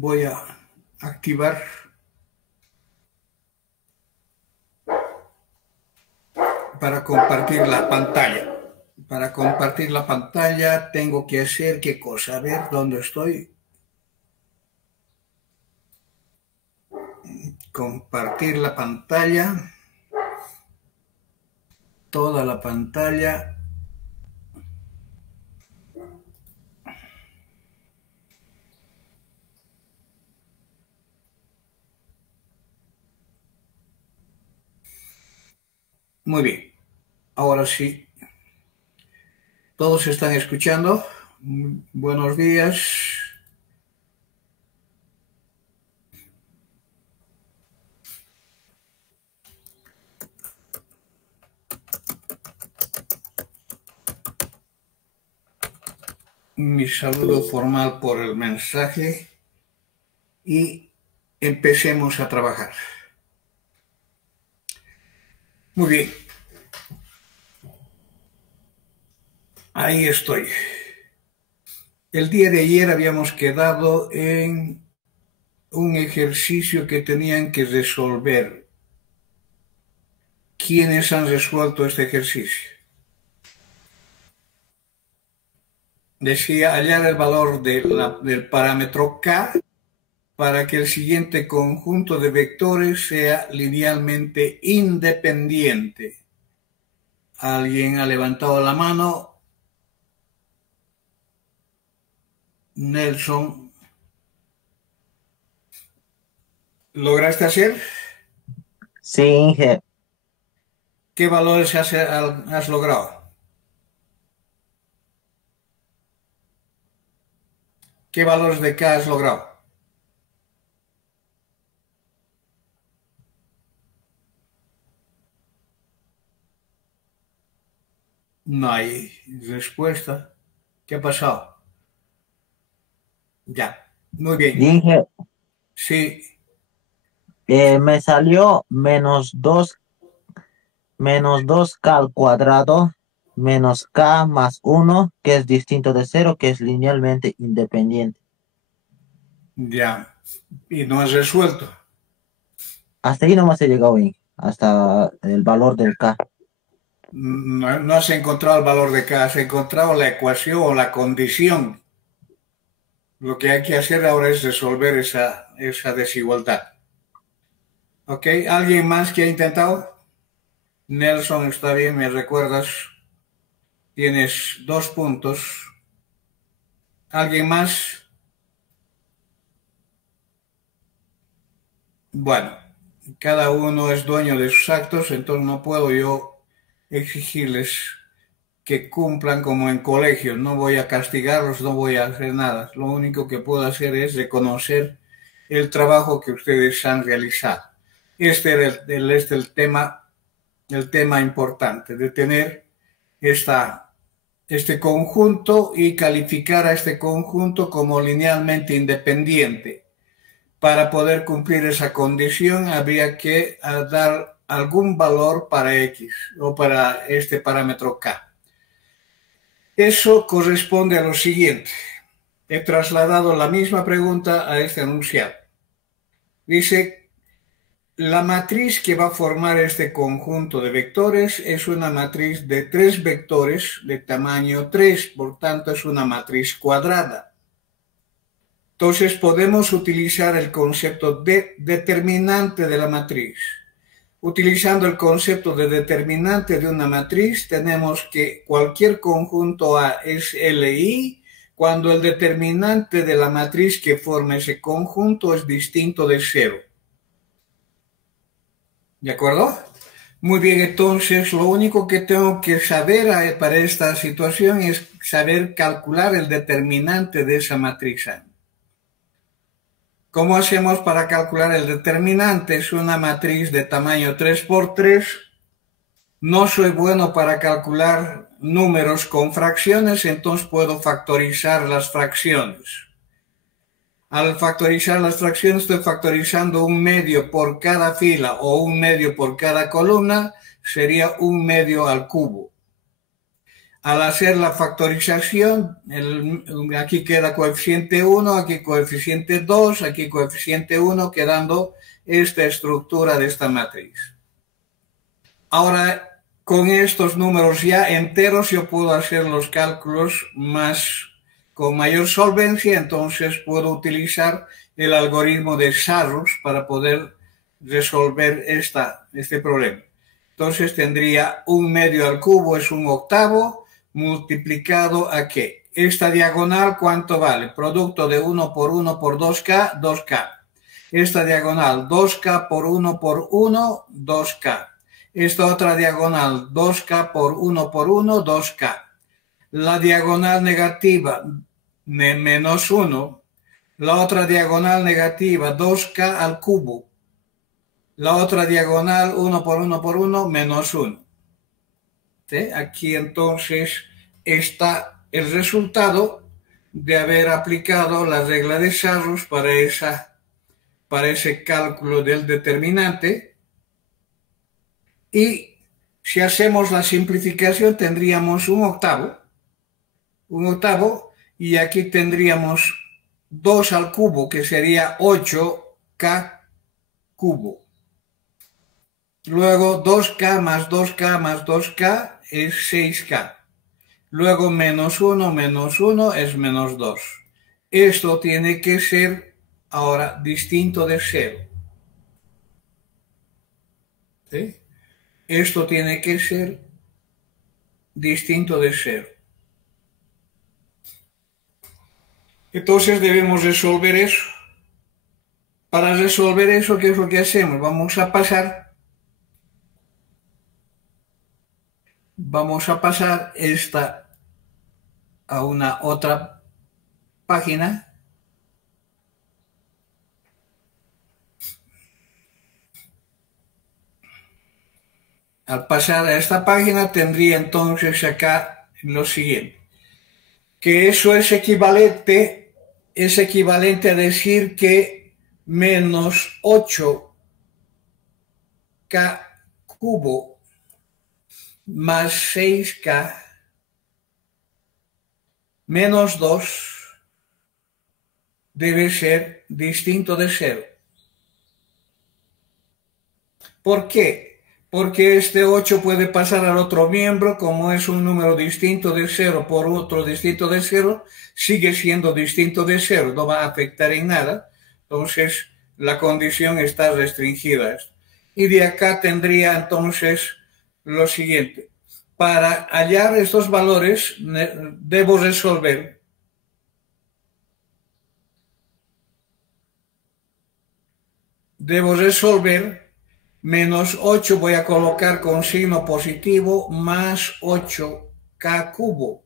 voy a activar para compartir la pantalla. Para compartir la pantalla tengo que hacer ¿qué cosa? A ver dónde estoy. Compartir la pantalla. Toda la pantalla. Muy bien. Ahora sí. ¿Todos están escuchando? Buenos días. Mi saludo formal por el mensaje y empecemos a trabajar. Muy bien. Ahí estoy. El día de ayer habíamos quedado en un ejercicio que tenían que resolver. ¿Quiénes han resuelto este ejercicio? Decía hallar el valor del parámetro K para que el siguiente conjunto de vectores sea linealmente independiente. ¿Alguien ha levantado la mano? Nelson, ¿lograste hacer? Sí, Inge. ¿Qué valores has logrado? ¿Qué valores de K has logrado? No hay respuesta. ¿Qué ha pasado? Ya, muy bien. Inge, Sí, me salió menos dos k al cuadrado menos k más 1, que es distinto de cero, que es linealmente independiente. ya. Y no has resuelto. Hasta ahí nomás he llegado, Inge, hasta el valor del k. No has encontrado el valor de K, has encontrado la ecuación o la condición. Lo que hay que hacer ahora es resolver esa desigualdad. ¿Ok? ¿Alguien más que ha intentado? Nelson, está bien, me recuerdas. Tienes 2 puntos. ¿Alguien más? Bueno, cada uno es dueño de sus actos, entonces no puedo yo exigirles que cumplan como en colegio. No voy a castigarlos, no voy a hacer nada. Lo único que puedo hacer es reconocer el trabajo que ustedes han realizado. Este era el tema importante, de tener este conjunto y calificar a este conjunto como linealmente independiente. Para poder cumplir esa condición habría que dar algún valor para X o para este parámetro K. Eso corresponde a lo siguiente. He trasladado la misma pregunta a este enunciado. Dice, la matriz que va a formar este conjunto de vectores es una matriz de 3 vectores de tamaño 3, por tanto es una matriz cuadrada. Entonces podemos utilizar el concepto de determinante de la matriz. Utilizando el concepto de determinante de una matriz, tenemos que cualquier conjunto A es LI cuando el determinante de la matriz que forma ese conjunto es distinto de 0. ¿De acuerdo? Muy bien, entonces lo único que tengo que saber para esta situación es saber calcular el determinante de esa matriz A. ¿Cómo hacemos para calcular el determinante? Es una matriz de tamaño 3 por 3. No soy bueno para calcular números con fracciones, entonces puedo factorizar las fracciones. Al factorizar las fracciones estoy factorizando 1/2 por cada fila o 1/2 por cada columna, sería 1/2 al cubo. Al hacer la factorización, aquí queda coeficiente 1, aquí coeficiente 2, aquí coeficiente 1, quedando esta estructura de esta matriz. Ahora, con estos números ya enteros, yo puedo hacer los cálculos con mayor solvencia, entonces puedo utilizar el algoritmo de Sarrus para poder resolver este problema. Entonces tendría 1/2 al cubo es 1/8 multiplicado a ¿qué? Esta diagonal, ¿cuánto vale? Producto de 1 por 1 por 2K, 2K. Esta diagonal, 2K por 1 por 1, 2K. Esta otra diagonal, 2K por 1 por 1, 2K. La diagonal negativa, menos 1. La otra diagonal negativa, 2K al cubo. La otra diagonal, 1 por 1 por 1, menos 1. ¿Sí? Aquí entonces está el resultado de haber aplicado la regla de Sarrus para ese cálculo del determinante. Y si hacemos la simplificación tendríamos 1/8, y aquí tendríamos 2 al cubo, que sería 8K cubo. Luego 2K más 2K más 2K es 6K. Luego menos 1 es menos 2. Esto tiene que ser ahora distinto de 0. ¿Sí? Esto tiene que ser distinto de 0. Entonces debemos resolver eso. Para resolver eso, ¿qué es lo que hacemos? Vamos a pasar esta a una otra página. Al pasar a esta página tendría entonces acá lo siguiente, que eso es equivalente a decir que menos 8K cubo más 6K menos 2 debe ser distinto de 0. ¿Por qué? Porque este 8 puede pasar al otro miembro, como es un número distinto de 0 por otro distinto de 0, sigue siendo distinto de 0, no va a afectar en nada. Entonces, la condición está restringida. Y de acá tendría entonces lo siguiente. Para hallar estos valores, debo resolver menos 8, voy a colocar con signo positivo, más 8K cubo,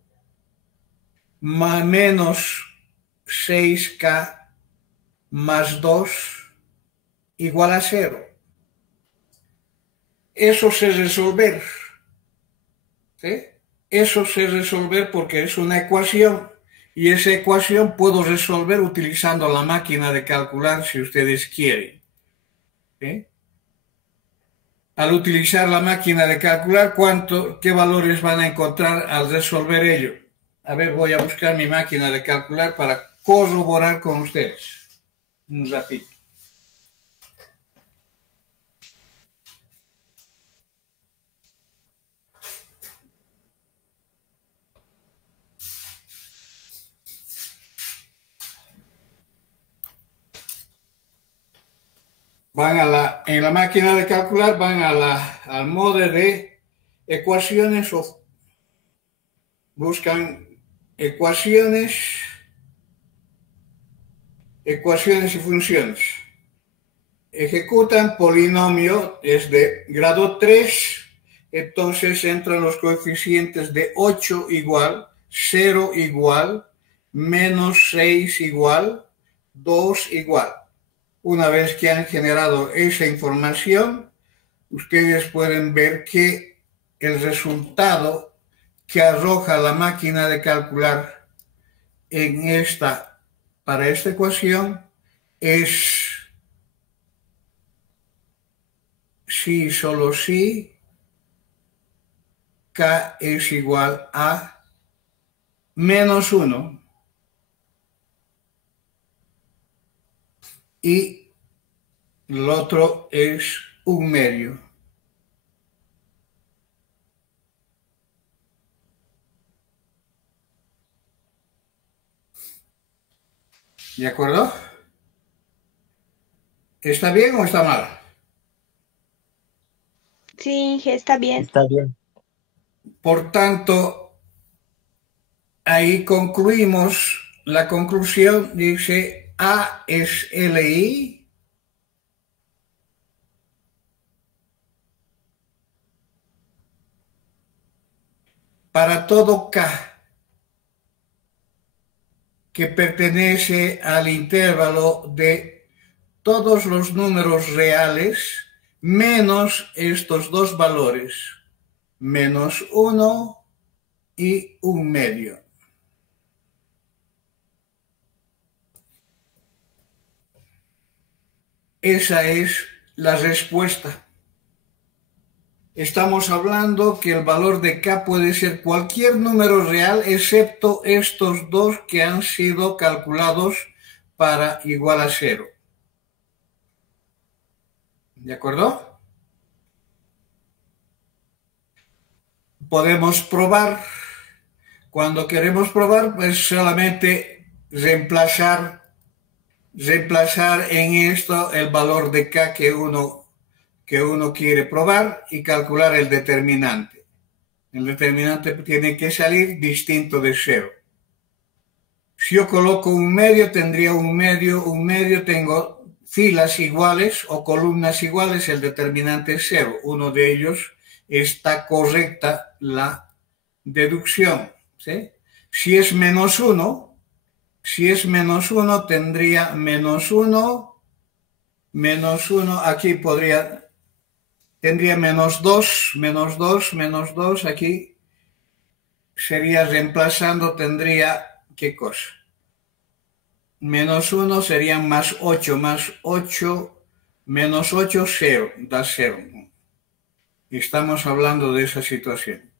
más menos 6K más 2 igual a 0. Eso sé resolver. ¿Sí? Eso sé resolver porque es una ecuación, y esa ecuación puedo resolver utilizando la máquina de calcular si ustedes quieren. ¿Sí? Al utilizar la máquina de calcular, ¿qué valores van a encontrar al resolver ello? A ver, voy a buscar mi máquina de calcular para corroborar con ustedes. Un ratito. En la máquina de calcular van al modo de ecuaciones o buscan ecuaciones y funciones. Ejecutan polinomio, es de grado 3, entonces entran los coeficientes de 8 igual, 0 igual, menos 6 igual, 2 igual. Una vez que han generado esa información, ustedes pueden ver que el resultado que arroja la máquina de calcular para esta ecuación es sí, solo sí, K es igual a -1 y el otro es 1/2. ¿De acuerdo? ¿Está bien o está mal? Sí, está bien. Está bien. Por tanto, ahí concluimos, la conclusión dice A es LI para todo K que pertenece al intervalo de todos los números reales menos estos dos valores, -1 y 1/2. Esa es la respuesta. Estamos hablando que el valor de K puede ser cualquier número real excepto estos dos que han sido calculados para igual a 0. ¿De acuerdo? Podemos probar. Cuando queremos probar, pues solamente reemplazar en esto el valor de K que uno quiere probar y calcular el determinante. El determinante tiene que salir distinto de 0. Si yo coloco 1/2, tendría 1/2, tengo filas iguales o columnas iguales, el determinante es 0. Uno de ellos está correcta la deducción, ¿sí? Si es -1, tendría -1, aquí tendría -2, aquí sería reemplazando, tendría, ¿qué cosa? -1 serían +8, -8, 0, da 0. Estamos hablando de esa situación.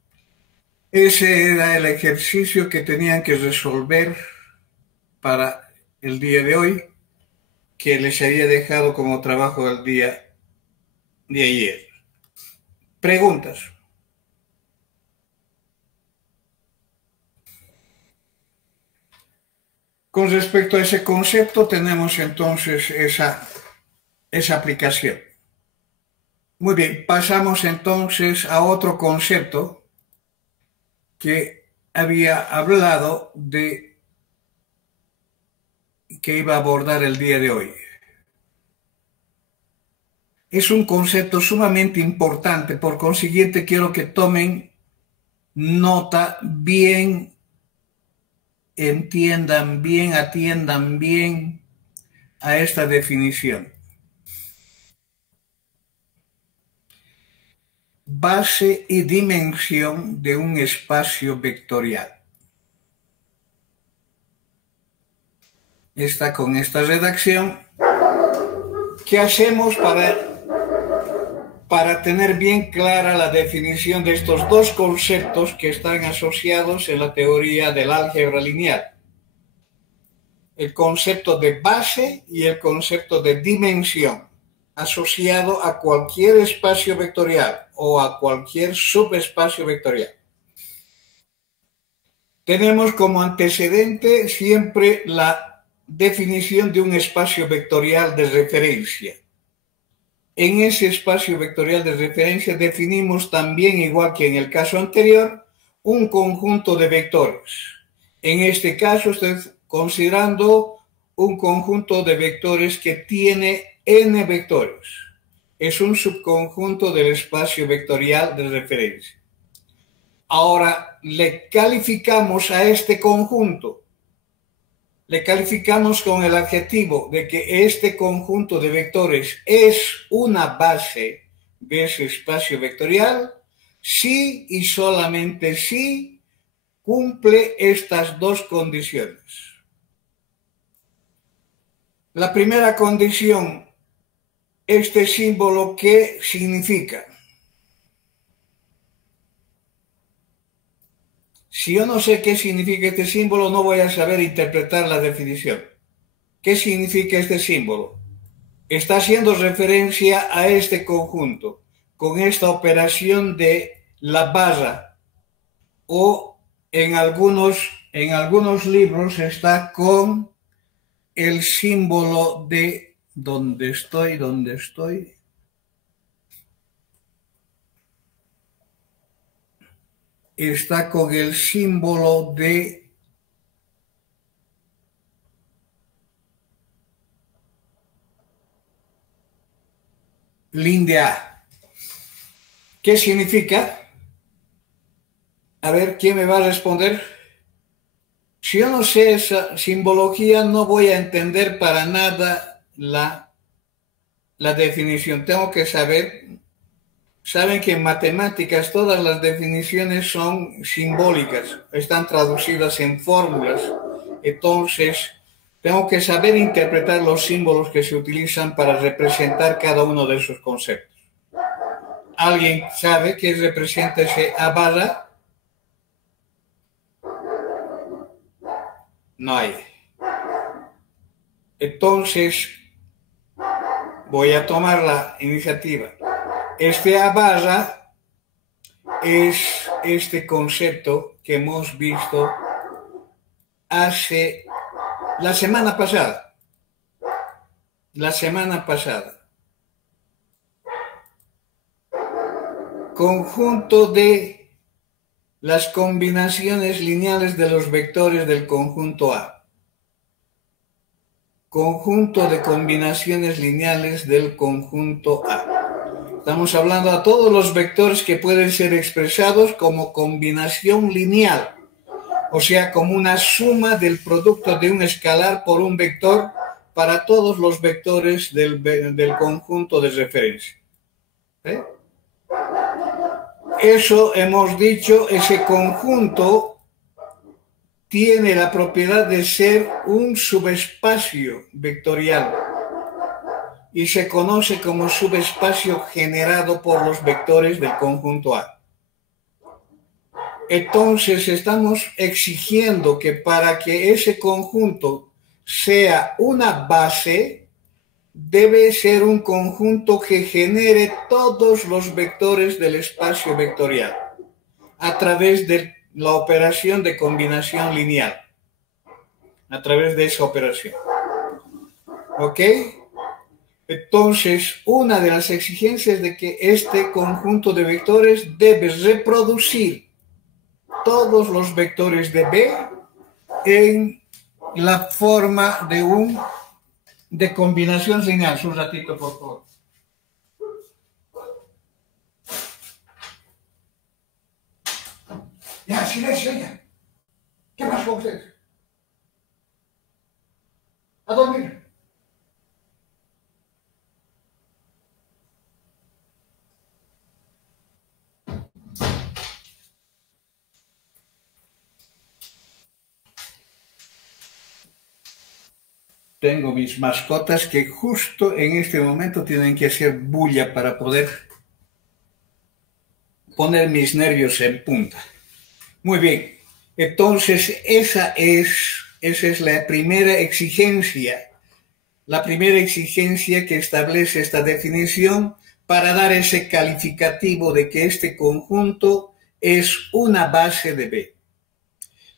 Ese era el ejercicio que tenían que resolver para el día de hoy, que les había dejado como trabajo el día de ayer. Preguntas. Con respecto a ese concepto, tenemos entonces esa aplicación. Muy bien, pasamos entonces a otro concepto que había hablado de que iba a abordar el día de hoy. Es un concepto sumamente importante, por consiguiente quiero que tomen nota bien, entiendan bien, atiendan bien a esta definición. Base y dimensión de un espacio vectorial. Con esta redacción, ¿qué hacemos para tener bien clara la definición de estos dos conceptos que están asociados en la teoría del álgebra lineal? El concepto de base y el concepto de dimensión, asociado a cualquier espacio vectorial o a cualquier subespacio vectorial. Tenemos como antecedente siempre la definición de un espacio vectorial de referencia. En ese espacio vectorial de referencia definimos también, igual que en el caso anterior, un conjunto de vectores. En este caso estoy considerando un conjunto de vectores que tiene n vectores. Es un subconjunto del espacio vectorial de referencia. Ahora le calificamos a este conjunto. Le calificamos con el adjetivo de que este conjunto de vectores es una base de ese espacio vectorial si y solamente si cumple estas dos condiciones. La primera condición, este símbolo, ¿qué significa? Si yo no sé qué significa este símbolo, no voy a saber interpretar la definición. ¿Qué significa este símbolo? Está haciendo referencia a este conjunto, con esta operación de la barra, o en algunos libros está con el símbolo de ¿dónde estoy? Está con el símbolo de linde A. ¿Qué significa? A ver, ¿quién me va a responder? Si yo no sé esa simbología, no voy a entender para nada la definición. Tengo que saber. Saben que en matemáticas todas las definiciones son simbólicas, están traducidas en fórmulas. Entonces, tengo que saber interpretar los símbolos que se utilizan para representar cada uno de esos conceptos. ¿Alguien sabe qué representa ese A barra? No hay. Entonces, voy a tomar la iniciativa. Este A barra es este concepto que hemos visto hace la semana pasada. Conjunto de las combinaciones lineales de los vectores del conjunto A. Conjunto de combinaciones lineales del conjunto A. Estamos hablando a todos los vectores que pueden ser expresados como combinación lineal, o sea, como una suma del producto de un escalar por un vector para todos los vectores del conjunto de referencia. ¿Eh? Eso hemos dicho, ese conjunto tiene la propiedad de ser un subespacio vectorial y se conoce como subespacio generado por los vectores del conjunto A. Entonces estamos exigiendo que para que ese conjunto sea una base, debe ser un conjunto que genere todos los vectores del espacio vectorial a través de la operación de combinación lineal, a través de esa operación. ¿Ok? Entonces, una de las exigencias de que este conjunto de vectores debe reproducir todos los vectores de B en la forma de combinación lineal. Un ratito, por favor. Ya, silencio, ya. ¿Qué más con ustedes? A dormir. Tengo mis mascotas que justo en este momento tienen que hacer bulla para poder poner mis nervios en punta. Muy bien, entonces esa es la primera exigencia que establece esta definición para dar ese calificativo de que este conjunto es una base de B.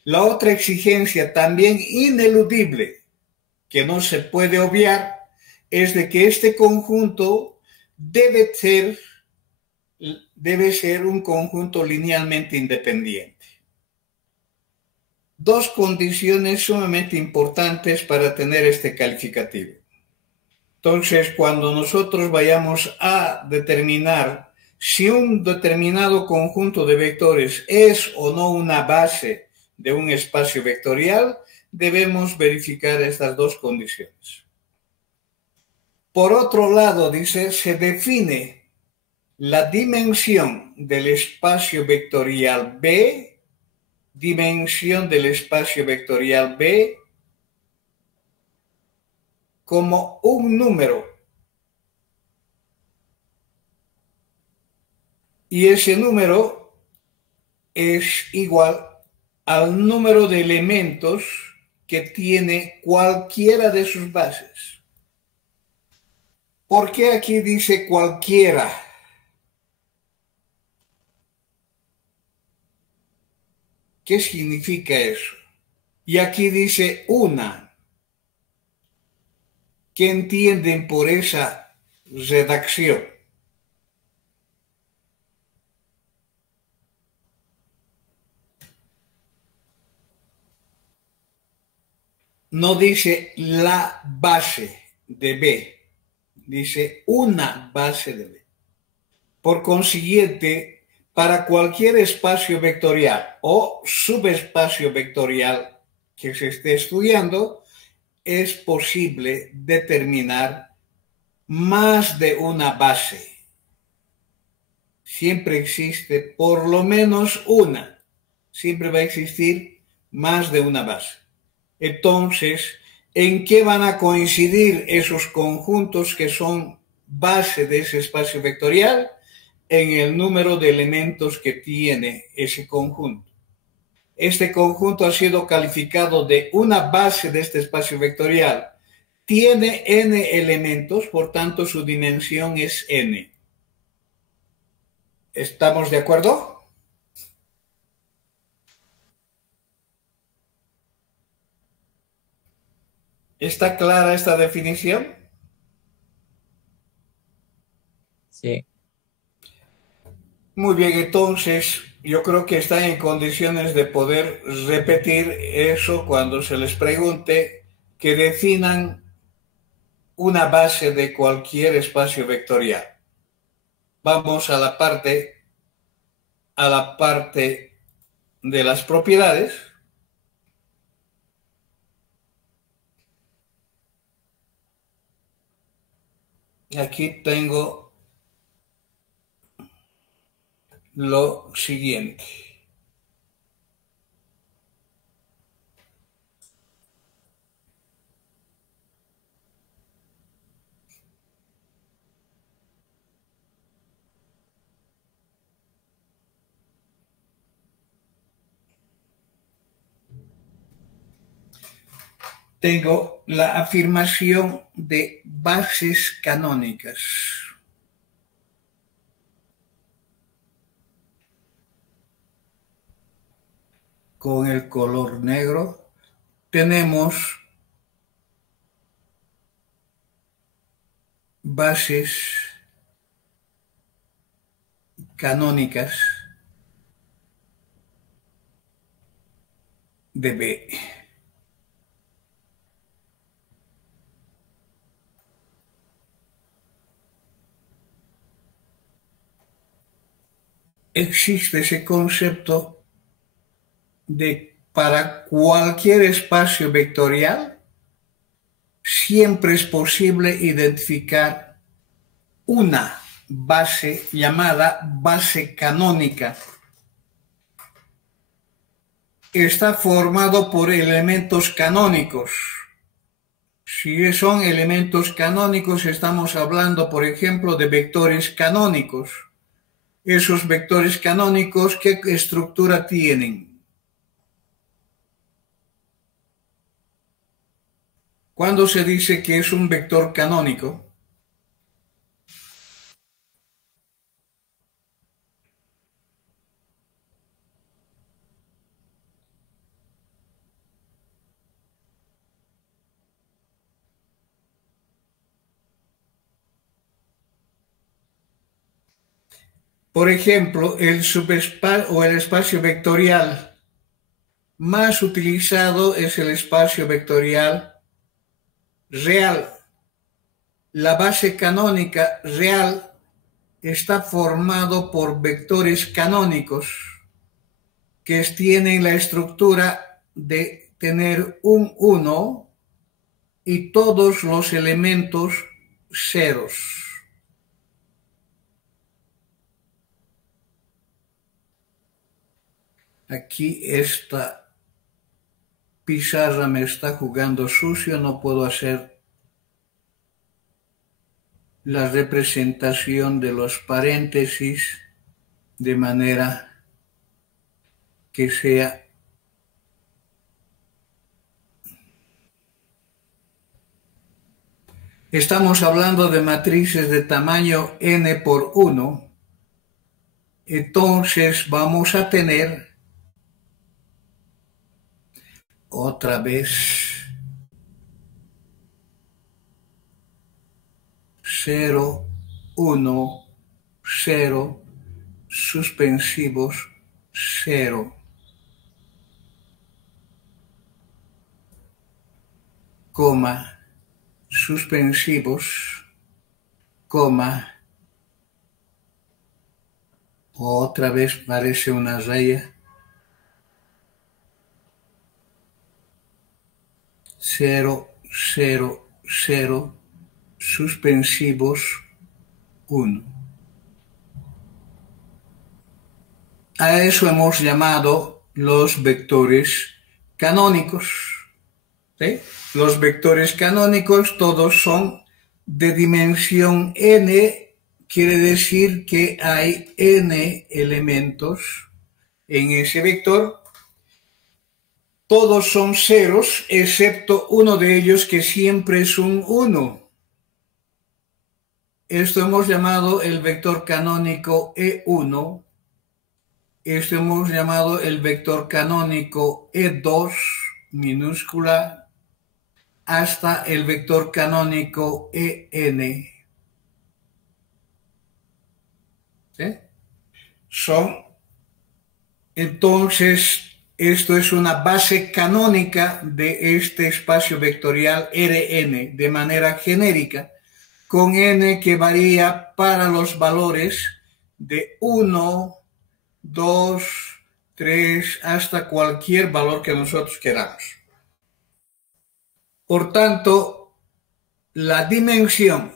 La otra exigencia también ineludible, que no se puede obviar, es de que este conjunto debe ser un conjunto linealmente independiente. Dos condiciones sumamente importantes para tener este calificativo. Entonces, cuando nosotros vayamos a determinar si un determinado conjunto de vectores es o no una base de un espacio vectorial, debemos verificar estas dos condiciones. Por otro lado, dice, se define la dimensión del espacio vectorial B, como un número. Y ese número es igual al número de elementos que tiene cualquiera de sus bases. ¿Por qué aquí dice cualquiera? ¿Qué significa eso? Y aquí dice una. ¿Qué entienden por esa redacción? No dice la base de B, dice una base de B. Por consiguiente, para cualquier espacio vectorial o subespacio vectorial que se esté estudiando, es posible determinar más de una base. Siempre existe por lo menos una. Siempre va a existir más de una base. Entonces, ¿en qué van a coincidir esos conjuntos que son base de ese espacio vectorial? En el número de elementos que tiene ese conjunto. Este conjunto ha sido calificado de una base de este espacio vectorial. Tiene n elementos, por tanto su dimensión es n. ¿Estamos de acuerdo? ¿Está clara esta definición? Sí. Muy bien, entonces yo creo que están en condiciones de poder repetir eso cuando se les pregunte que definan una base de cualquier espacio vectorial. Vamos a la parte de las propiedades. Aquí tengo lo siguiente. Tengo la afirmación de bases canónicas. Con el color negro tenemos bases canónicas de B. Existe ese concepto de para cualquier espacio vectorial siempre es posible identificar una base llamada base canónica. Está formado por elementos canónicos. Si son elementos canónicos, estamos hablando, por ejemplo, de vectores canónicos. Esos vectores canónicos, ¿qué estructura tienen? ¿Cuándo se dice que es un vector canónico? Por ejemplo, el subespacio o el espacio vectorial más utilizado es el espacio vectorial real. La base canónica real está formado por vectores canónicos que tienen la estructura de tener un 1 y todos los elementos ceros. Aquí esta pizarra me está jugando sucio, no puedo hacer la representación de los paréntesis de manera que sea Estamos hablando de matrices de tamaño n por 1. Entonces vamos a tener otra vez 0, 1, 0, suspensivos 0, coma, suspensivos, coma, otra vez parece una raya, 0, 0, 0, suspensivos 1. A eso hemos llamado los vectores canónicos. ¿Sí? Los vectores canónicos todos son de dimensión n, quiere decir que hay n elementos en ese vector. Todos son ceros, excepto uno de ellos que siempre es un 1. Esto hemos llamado el vector canónico E1. Esto hemos llamado el vector canónico E2 minúscula hasta el vector canónico EN. ¿Sí? Entonces, esto es una base canónica de este espacio vectorial Rn de manera genérica, con n que varía para los valores de 1, 2, 3, hasta cualquier valor que nosotros queramos. Por tanto, la dimensión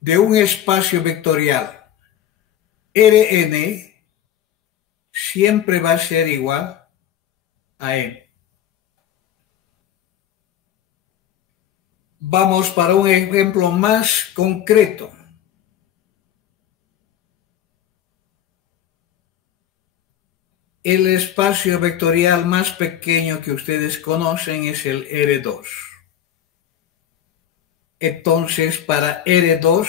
de un espacio vectorial Rn siempre va a ser igual a n. Vamos para un ejemplo más concreto. El espacio vectorial más pequeño que ustedes conocen es el R2. Entonces, para R2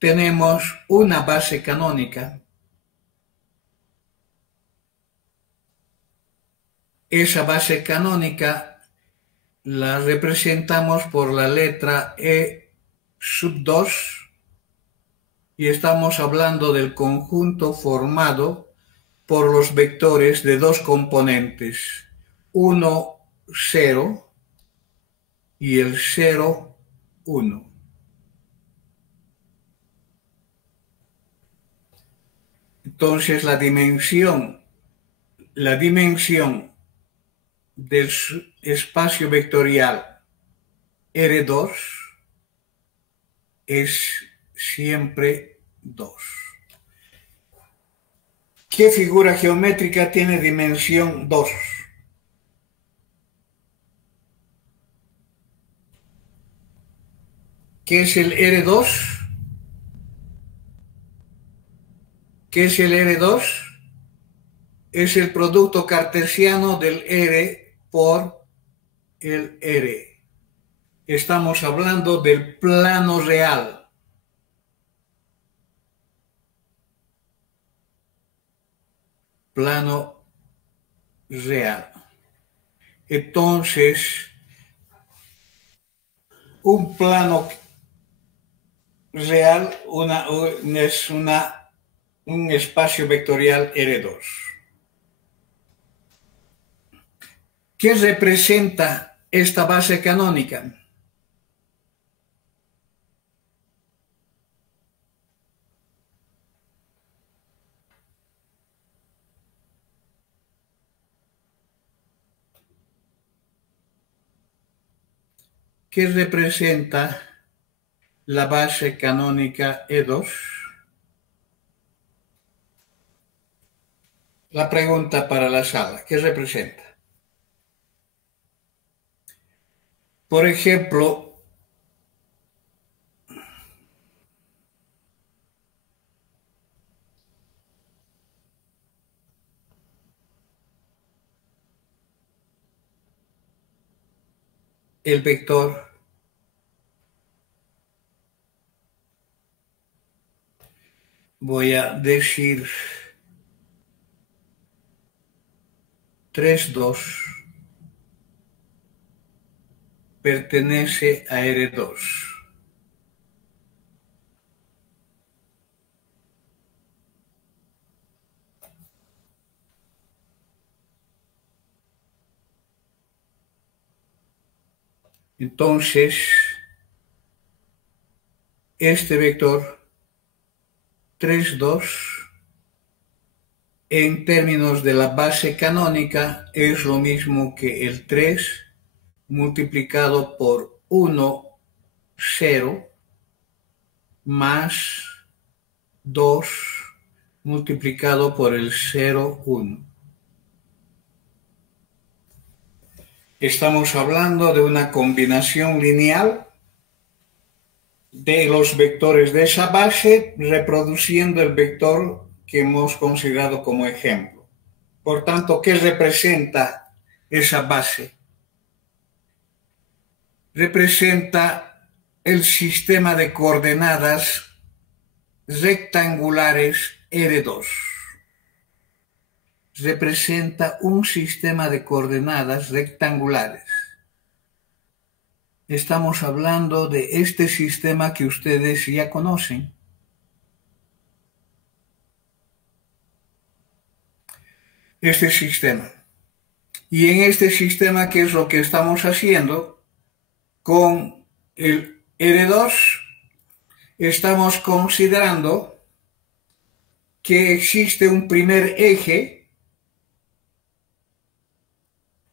tenemos una base canónica. Esa base canónica la representamos por la letra E sub 2 y estamos hablando del conjunto formado por los vectores de dos componentes, 1, 0 y el 0, 1. Entonces la dimensión del espacio vectorial R2 es siempre 2. ¿Qué figura geométrica tiene dimensión 2? ¿Qué es el R2? ¿Qué es el R2? Es el producto cartesiano del R por el R. Estamos hablando del plano real. Plano real. Entonces, un plano real es un espacio vectorial R2. ¿Qué representa esta base canónica? ¿Qué representa la base canónica E2? La pregunta para la sala, ¿qué representa? Por ejemplo, el vector voy a decir 3, 2 pertenece a R2. Entonces, este vector 3, 2 en términos de la base canónica es lo mismo que el 3 multiplicado por 1, 0 más 2 multiplicado por el 0, 1. Estamos hablando de una combinación lineal de los vectores de esa base reproduciendo el vector que hemos considerado como ejemplo. Por tanto, ¿qué representa esa base? Representa el sistema de coordenadas rectangulares R2. Representa un sistema de coordenadas rectangulares. Estamos hablando de este sistema que ustedes ya conocen. Este sistema. Y en este sistema, ¿qué es lo que estamos haciendo? Con el R2 estamos considerando que existe un primer eje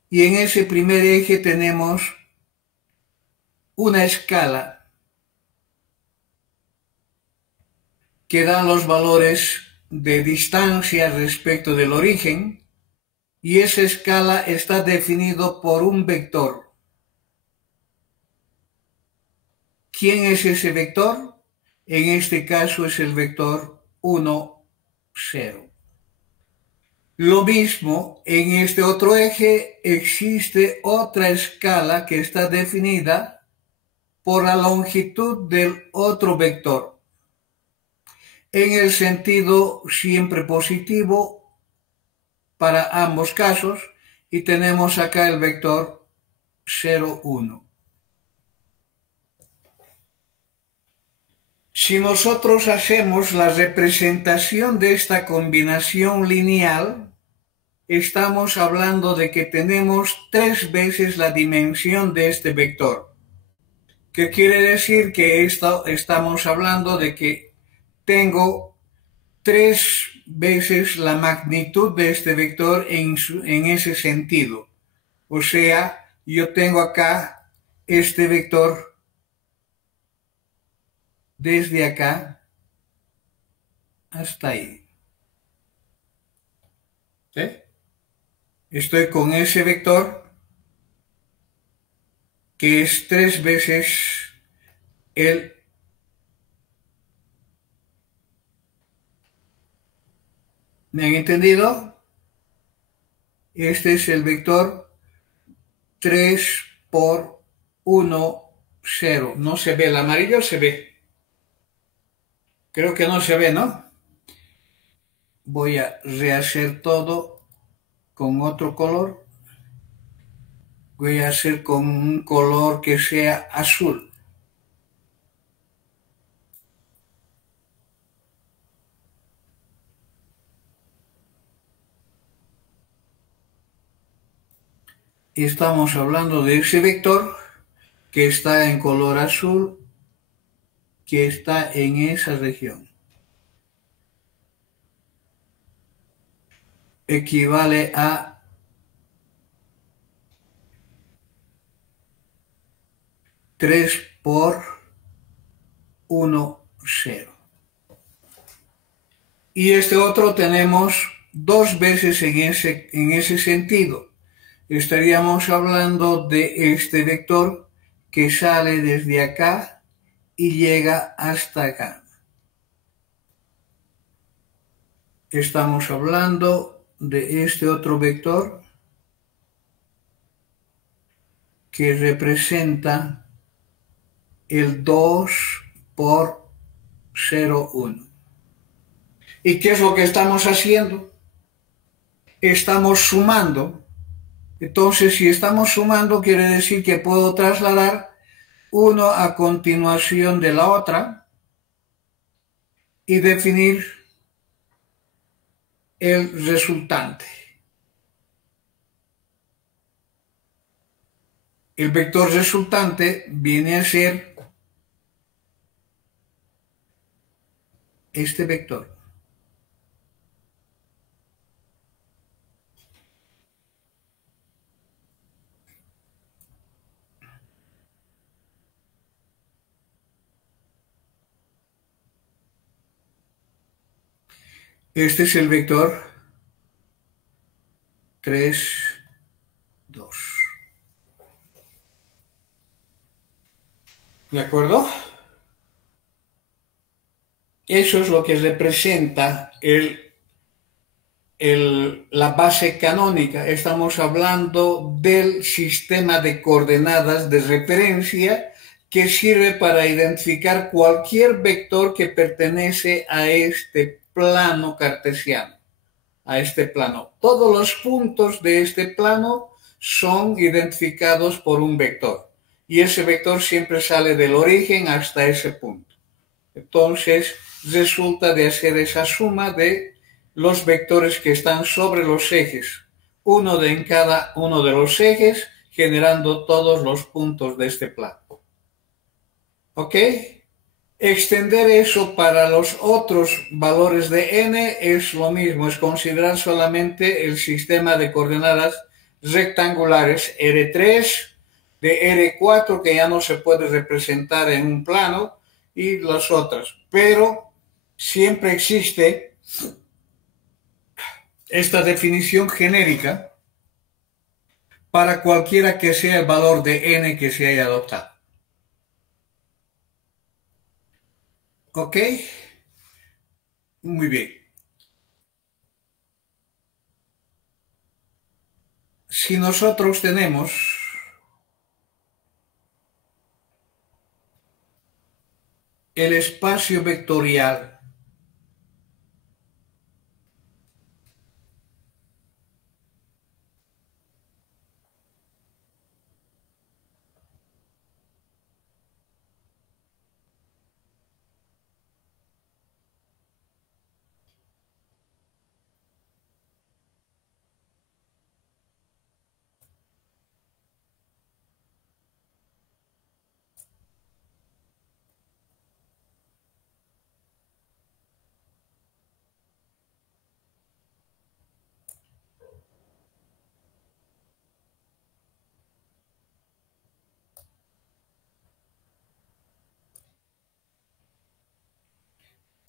y en ese primer eje tenemos una escala que da los valores de distancia respecto del origen y esa escala está definido por un vector. ¿Quién es ese vector? En este caso es el vector 1, 0. Lo mismo, en este otro eje existe otra escala que está definida por la longitud del otro vector. En el sentido siempre positivo para ambos casos y tenemos acá el vector 0, 1. Si nosotros hacemos la representación de esta combinación lineal, estamos hablando de que tenemos 3 veces la dimensión de este vector. ¿Qué quiere decir? Que estamos hablando de que tengo 3 veces la magnitud de este vector en ese sentido. O sea, yo tengo acá este vector desde acá hasta ahí. ¿Sí? Estoy con ese vector que es 3 veces el ¿me han entendido? Este es el vector 3 por 1, 0. No se ve el amarillo, se ve. Creo que no se ve, ¿no? Voy a rehacer todo con otro color. Voy a hacer con un color que sea azul. Estamos hablando de ese vector que está en color azul, que está en esa región. Equivale a 3 por 1, 0. Y este otro tenemos 2 veces en ese sentido. Estaríamos hablando de este vector que sale desde acá y llega hasta acá. Estamos hablando de este otro vector que representa el 2 por 0,1. ¿Y qué es lo que estamos haciendo? Estamos sumando. Entonces, si estamos sumando, quiere decir que puedo trasladar uno a continuación de la otra y definir el resultante. El vector resultante viene a ser este vector. Este es el vector 3, 2. ¿De acuerdo? Eso es lo que representa la base canónica. Estamos hablando del sistema de coordenadas de referencia que sirve para identificar cualquier vector que pertenece a este plano cartesiano, a este plano. Todos los puntos de este plano son identificados por un vector y ese vector siempre sale del origen hasta ese punto. Entonces resulta de hacer esa suma de los vectores que están sobre los ejes, uno en cada uno de los ejes, generando todos los puntos de este plano. ¿Ok? Extender eso para los otros valores de n es lo mismo, es considerar solamente el sistema de coordenadas rectangulares R3 de R4 que ya no se puede representar en un plano y las otras, pero siempre existe esta definición genérica para cualquiera que sea el valor de n que se haya adoptado. ¿Ok? Muy bien. Si nosotros tenemos el espacio vectorial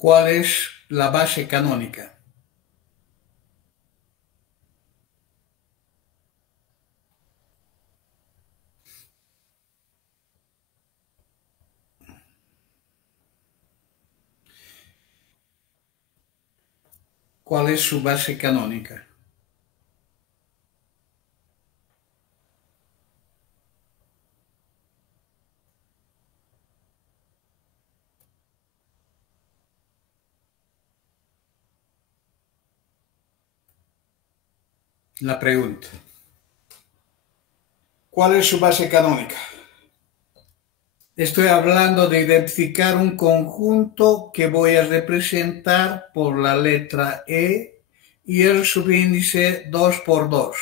¿cuál es la base canónica? ¿Cuál es su base canónica? La pregunta. ¿Cuál es su base canónica? Estoy hablando de identificar un conjunto que voy a representar por la letra E y el subíndice 2 por 2.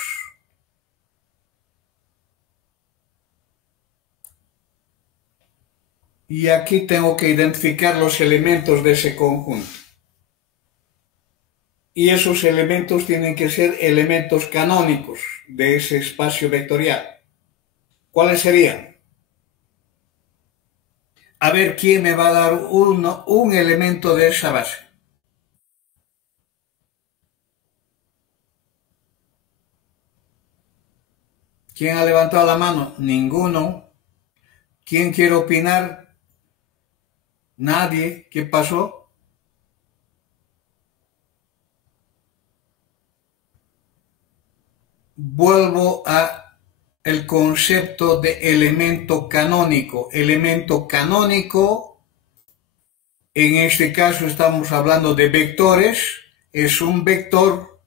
Y aquí tengo que identificar los elementos de ese conjunto. Y esos elementos tienen que ser elementos canónicos de ese espacio vectorial. ¿Cuáles serían? A ver quién me va a dar un elemento de esa base. ¿Quién ha levantado la mano? Ninguno. ¿Quién quiere opinar? Nadie. ¿Qué pasó? Vuelvo a el concepto de elemento canónico. Elemento canónico, en este caso estamos hablando de vectores, es un vector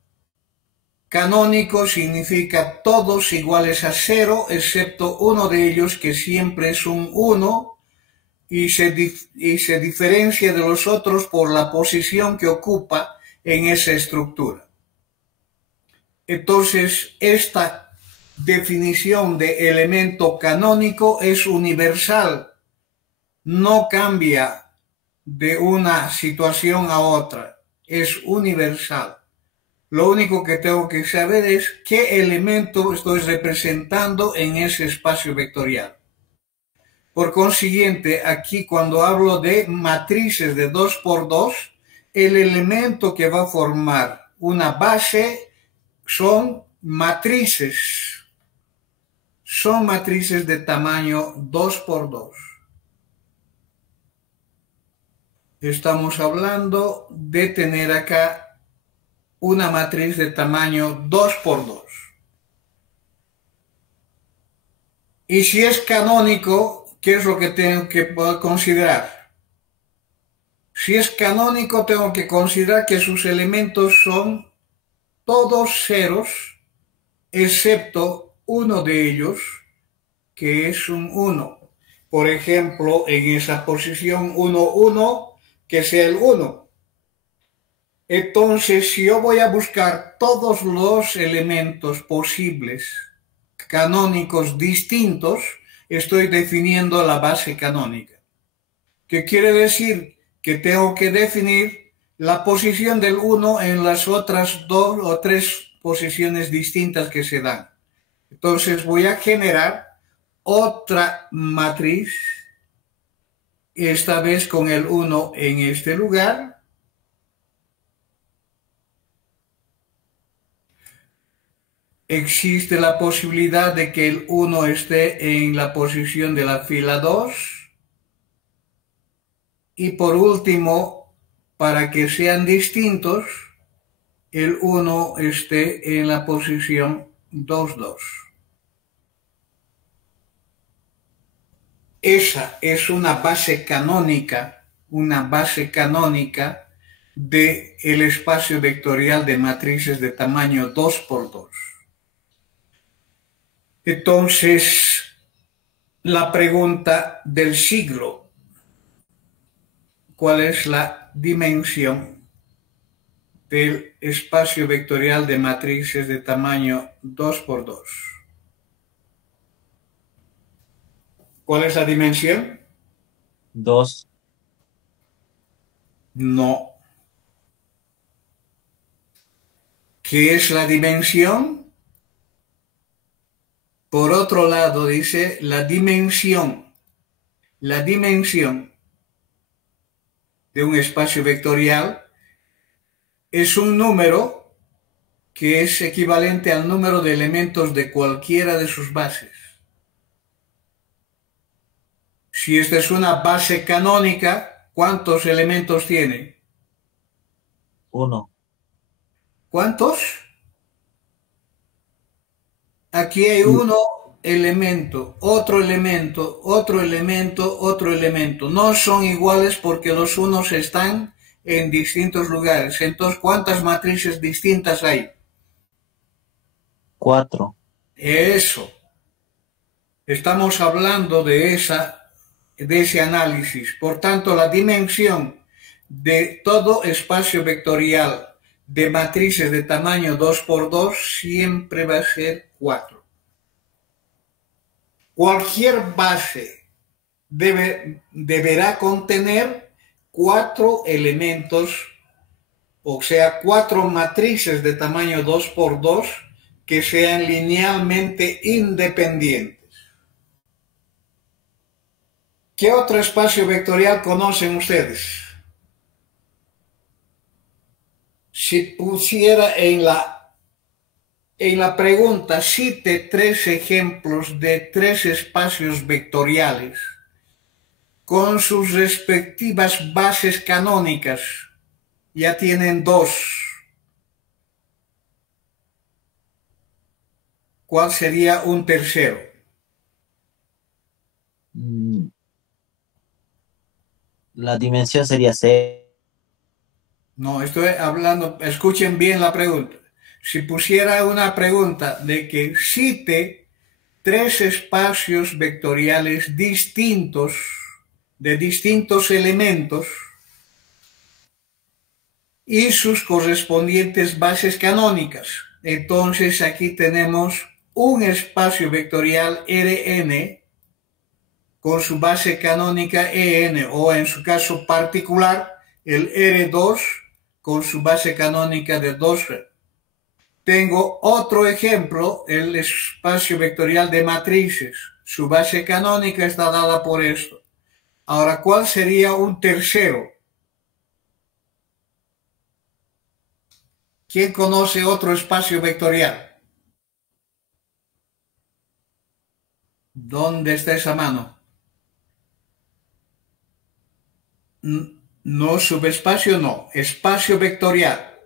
canónico, significa todos iguales a cero, excepto uno de ellos que siempre es un 1 y se diferencia de los otros por la posición que ocupa en esa estructura. Entonces, esta definición de elemento canónico es universal, no cambia de una situación a otra, es universal. Lo único que tengo que saber es qué elemento estoy representando en ese espacio vectorial. Por consiguiente, aquí cuando hablo de matrices de 2 por 2, el elemento que va a formar una base son matrices de tamaño 2 por 2. Estamos hablando de tener acá una matriz de tamaño 2 por 2. Y si es canónico, ¿qué es lo que tengo que considerar? Si es canónico, tengo que considerar que sus elementos son todos ceros, excepto uno de ellos, que es un 1. Por ejemplo, en esa posición 1, 1, que sea el 1. Entonces, si yo voy a buscar todos los elementos posibles canónicos distintos, estoy definiendo la base canónica. ¿Qué quiere decir? Que tengo que definir la posición del 1 en las otras 2 o 3 posiciones distintas que se dan. Entonces voy a generar otra matriz, esta vez con el 1 en este lugar. Existe la posibilidad de que el 1 esté en la posición de la fila 2. Y por último, para que sean distintos, el 1 esté en la posición 2, 2. Esa es una base canónica del espacio vectorial de matrices de tamaño 2 por 2. Entonces, la pregunta del siglo: ¿cuál es la dimensión del espacio vectorial de matrices de tamaño 2 por 2? ¿Cuál es la dimensión? 2. No. ¿Qué es la dimensión? Por otro lado, dice la dimensión de un espacio vectorial es un número que es equivalente al número de elementos de cualquiera de sus bases. Si esta es una base canónica, ¿cuántos elementos tiene? 1. ¿Cuántos? Aquí hay uno elemento, otro elemento, otro elemento, otro elemento. No son iguales porque los unos están en distintos lugares. Entonces, ¿cuántas matrices distintas hay? 4. Eso. Estamos hablando de ese análisis. Por tanto, la dimensión de todo espacio vectorial de matrices de tamaño 2 por 2 siempre va a ser 4. Cualquier base deberá contener 4 elementos, o sea, 4 matrices de tamaño 2 por 2 que sean linealmente independientes. ¿Qué otro espacio vectorial conocen ustedes? Si pusiera en la pregunta, cite 3 ejemplos de 3 espacios vectoriales con sus respectivas bases canónicas, ya tienen 2. ¿Cuál sería un tercero? Mm, La dimensión sería 6. No, estoy hablando, escuchen bien la pregunta. Si pusiera una pregunta de que cite tres espacios vectoriales distintos, de distintos elementos, y sus correspondientes bases canónicas. Entonces aquí tenemos un espacio vectorial Rn con su base canónica En, o en su caso particular, el R2 con su base canónica de 2. Tengo otro ejemplo, el espacio vectorial de matrices. Su base canónica está dada por esto. Ahora, ¿cuál sería un tercero? ¿Quién conoce otro espacio vectorial? ¿Dónde está esa mano? No, subespacio no, espacio vectorial.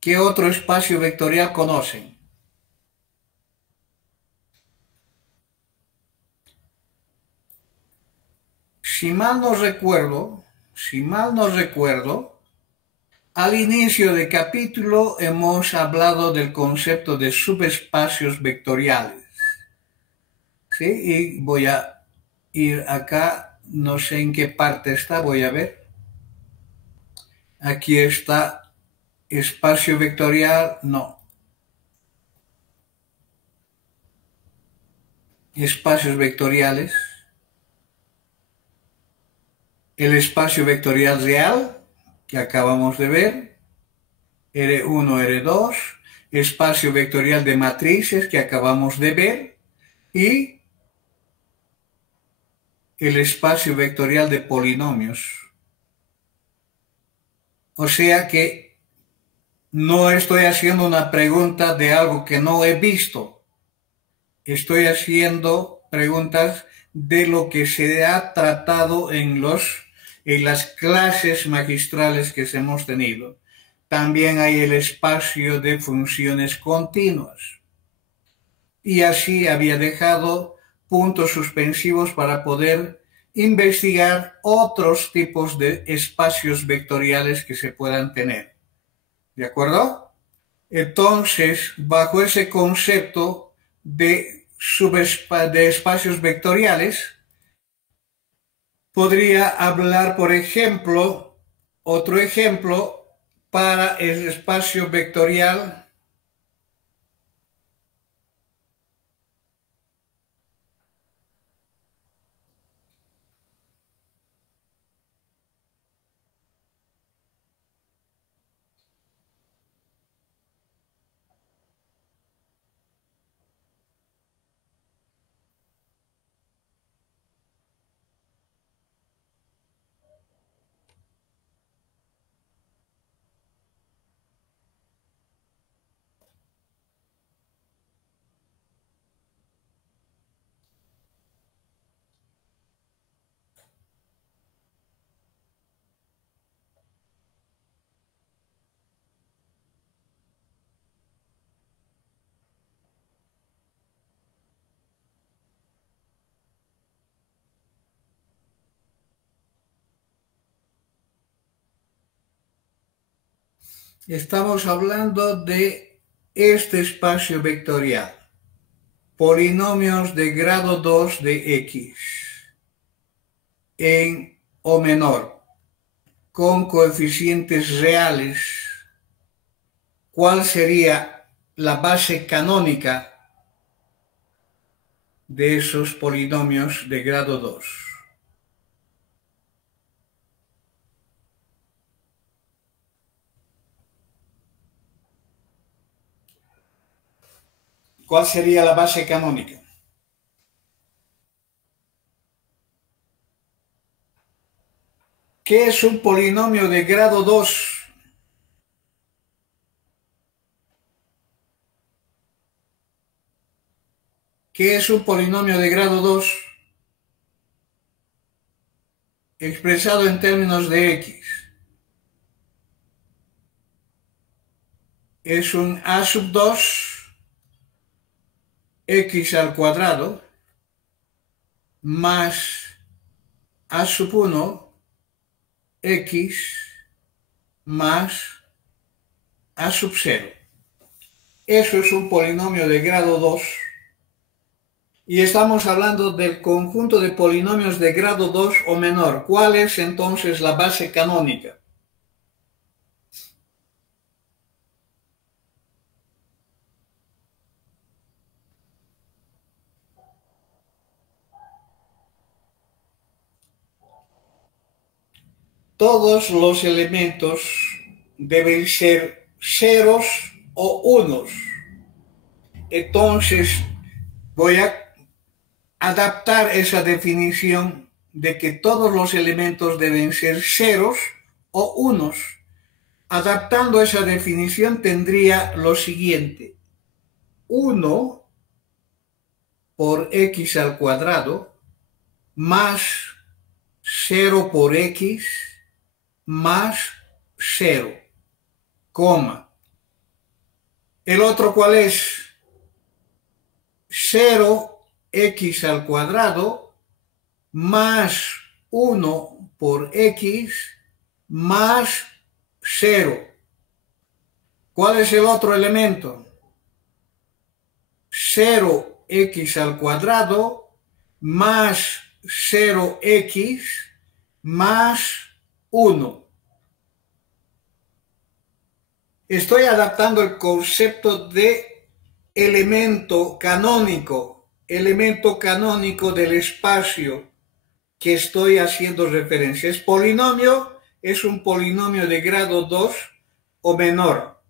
¿Qué otro espacio vectorial conocen? Si mal no recuerdo, al inicio del capítulo hemos hablado del concepto de subespacios vectoriales. ¿Sí? Y voy a ir acá, no sé en qué parte está, voy a ver. Aquí está espacio vectorial, no. Espacios vectoriales. El espacio vectorial real, que acabamos de ver, R1, R2, espacio vectorial de matrices, que acabamos de ver, y el espacio vectorial de polinomios. O sea que no estoy haciendo una pregunta de algo que no he visto. Estoy haciendo preguntas de lo que se ha tratado en las clases magistrales que hemos tenido. También hay el espacio de funciones continuas. Y así había dejado puntos suspensivos para poder investigar otros tipos de espacios vectoriales que se puedan tener. ¿De acuerdo? Entonces, bajo ese concepto de espacios vectoriales, podría hablar, por ejemplo, otro ejemplo para el espacio vectorial estamos hablando de este espacio vectorial, polinomios de grado 2 de X en O menor, con coeficientes reales. ¿Cuál sería la base canónica de esos polinomios de grado 2? ¿Cuál sería la base canónica? ¿Qué es un polinomio de grado 2? ¿Qué es un polinomio de grado 2 expresado en términos de X? es un a sub 2 x al cuadrado más a sub 1 x más a sub 0. Eso es un polinomio de grado 2. Y estamos hablando del conjunto de polinomios de grado 2 o menor. ¿Cuál es entonces la base canónica? Todos los elementos deben ser ceros o unos. Entonces voy a adaptar esa definición de que todos los elementos deben ser ceros o unos. Adaptando esa definición tendría lo siguiente: 1 por x al cuadrado más 0 por x más 0, coma. ¿El otro cuál es? 0x al cuadrado más 1 por x más 0. ¿Cuál es el otro elemento? 0x al cuadrado más 0x más 1. Estoy adaptando el concepto de elemento canónico del espacio que estoy haciendo referencia. Es polinomio, es un polinomio de grado 2 o menor.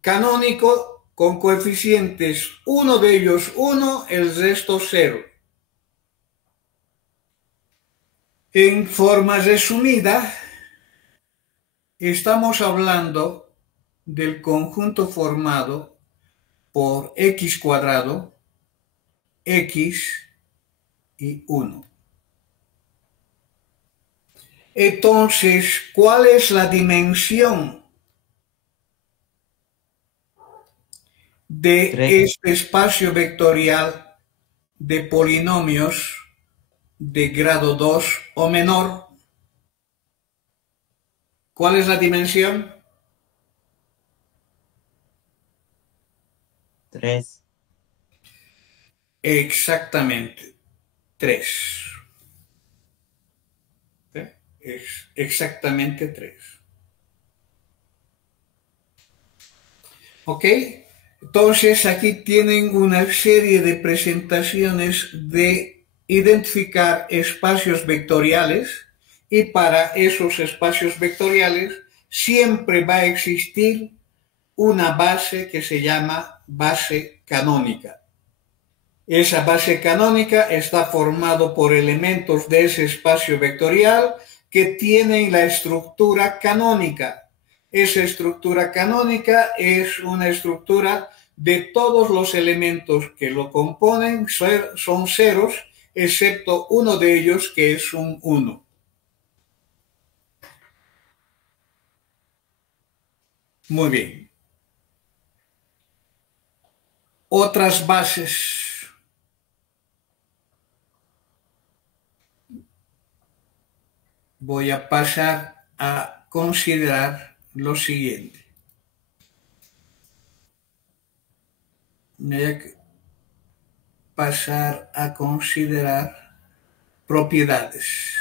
Canónico con coeficientes, uno de ellos 1, el resto 0. En forma resumida, estamos hablando del conjunto formado por x cuadrado, x y 1. Entonces, ¿cuál es la dimensión de 3. este espacio vectorial de polinomios de grado 2 o menor? ¿Cuál es la dimensión? 3. Exactamente 3. Es exactamente 3. ¿Ok? Entonces aquí tienen una serie de presentaciones de identificar espacios vectoriales, y para esos espacios vectoriales siempre va a existir una base que se llama base canónica. Esa base canónica está formada por elementos de ese espacio vectorial que tienen la estructura canónica. Esa estructura canónica es una estructura de todos los elementos que lo componen, son ceros, excepto uno de ellos que es un 1. Muy bien. Otras bases. Voy a pasar a considerar lo siguiente. Voy a pasar a considerar propiedades.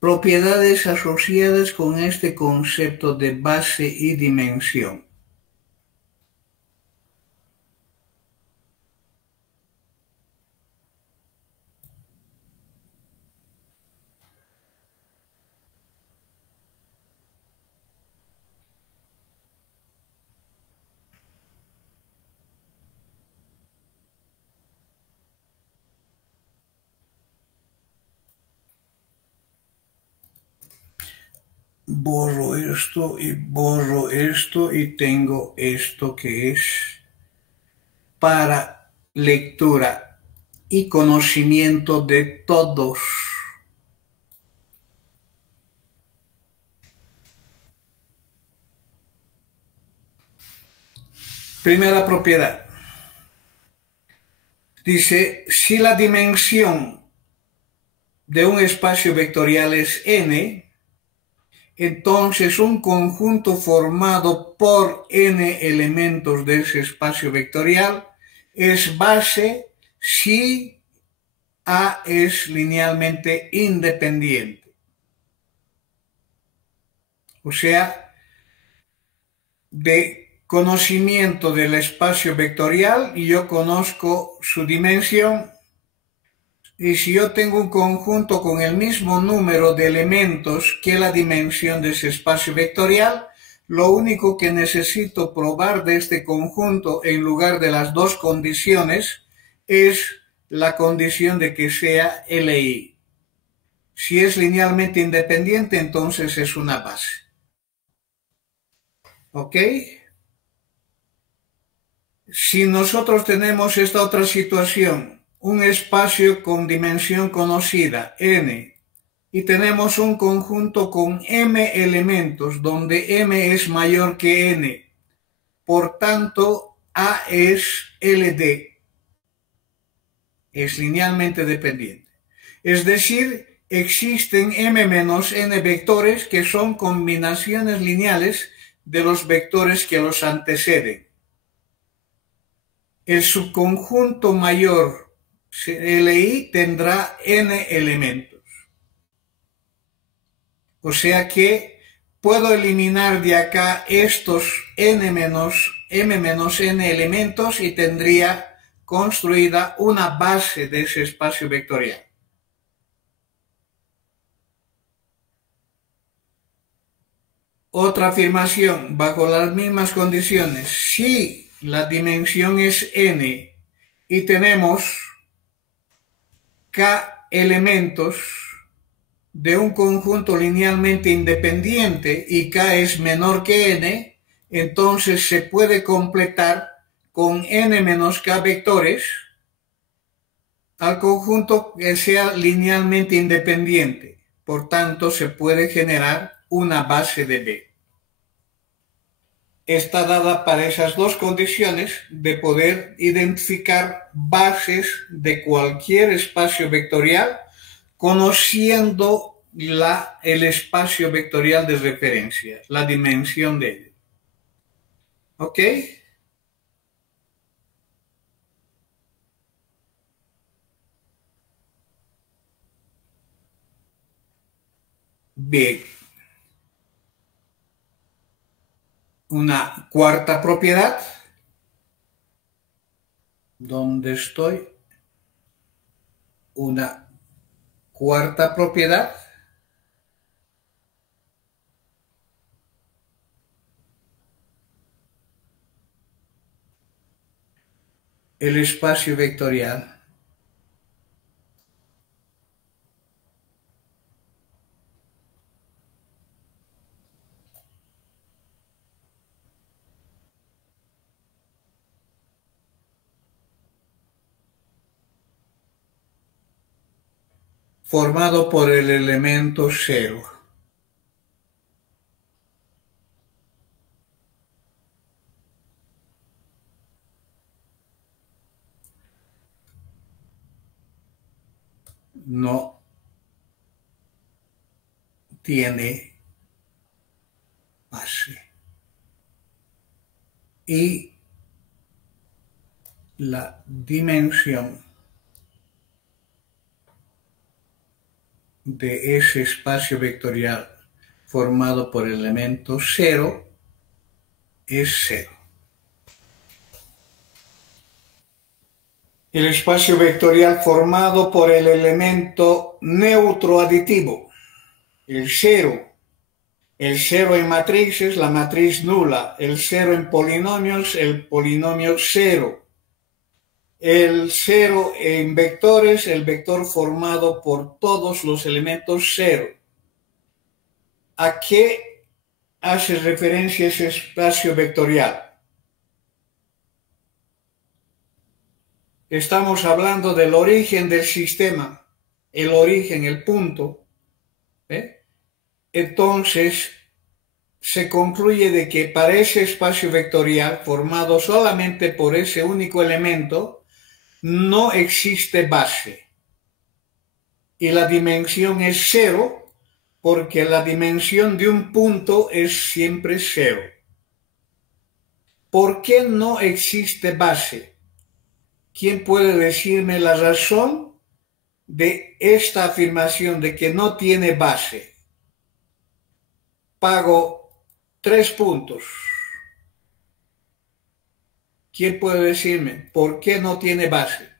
Propiedades asociadas con este concepto de base y dimensión. borro esto y tengo esto que es para lectura y conocimiento de todos. Primera propiedad. Dice, si la dimensión de un espacio vectorial es n, entonces un conjunto formado por n elementos de ese espacio vectorial es base si A es linealmente independiente. O sea, de conocimiento del espacio vectorial y yo conozco su dimensión. Y si yo tengo un conjunto con el mismo número de elementos que la dimensión de ese espacio vectorial, lo único que necesito probar de este conjunto en lugar de las dos condiciones es la condición de que sea LI. Si es linealmente independiente, entonces es una base. ¿Ok? Si nosotros tenemos esta otra situación, un espacio con dimensión conocida, n, y tenemos un conjunto con m elementos, donde m es mayor que n, por tanto, A es LD, es linealmente dependiente. Es decir, existen m menos n vectores que son combinaciones lineales de los vectores que los anteceden. El subconjunto mayor LI tendrá n elementos. O sea que puedo eliminar de acá estos m menos n elementos y tendría construida una base de ese espacio vectorial. Otra afirmación, bajo las mismas condiciones, si la dimensión es n y tenemos k elementos de un conjunto linealmente independiente y k es menor que n, entonces se puede completar con n menos k vectores al conjunto que sea linealmente independiente. Por tanto, se puede generar una base de B. Está dada para esas dos condiciones de poder identificar bases de cualquier espacio vectorial conociendo el espacio vectorial de referencia, la dimensión de él. ¿Ok? Bien. Una cuarta propiedad. ¿Dónde estoy? Una cuarta propiedad. El espacio vectorial formado por el elemento 0. No tiene base. Y la dimensión de ese espacio vectorial formado por el elemento 0 es 0. El espacio vectorial formado por el elemento neutro aditivo, el 0. El 0 en matrices, la matriz nula. El 0 en polinomios, el polinomio 0. El 0 en vectores, el vector formado por todos los elementos 0. ¿A qué hace referencia ese espacio vectorial? Estamos hablando del origen del sistema, el origen, el punto. Entonces, se concluye de que para ese espacio vectorial formado solamente por ese único elemento, no existe base. Y la dimensión es cero, porque la dimensión de un punto es siempre cero. ¿Por qué no existe base? ¿Quién puede decirme la razón de esta afirmación de que no tiene base? Pago 3 puntos. ¿Quién puede decirme por qué no tiene base?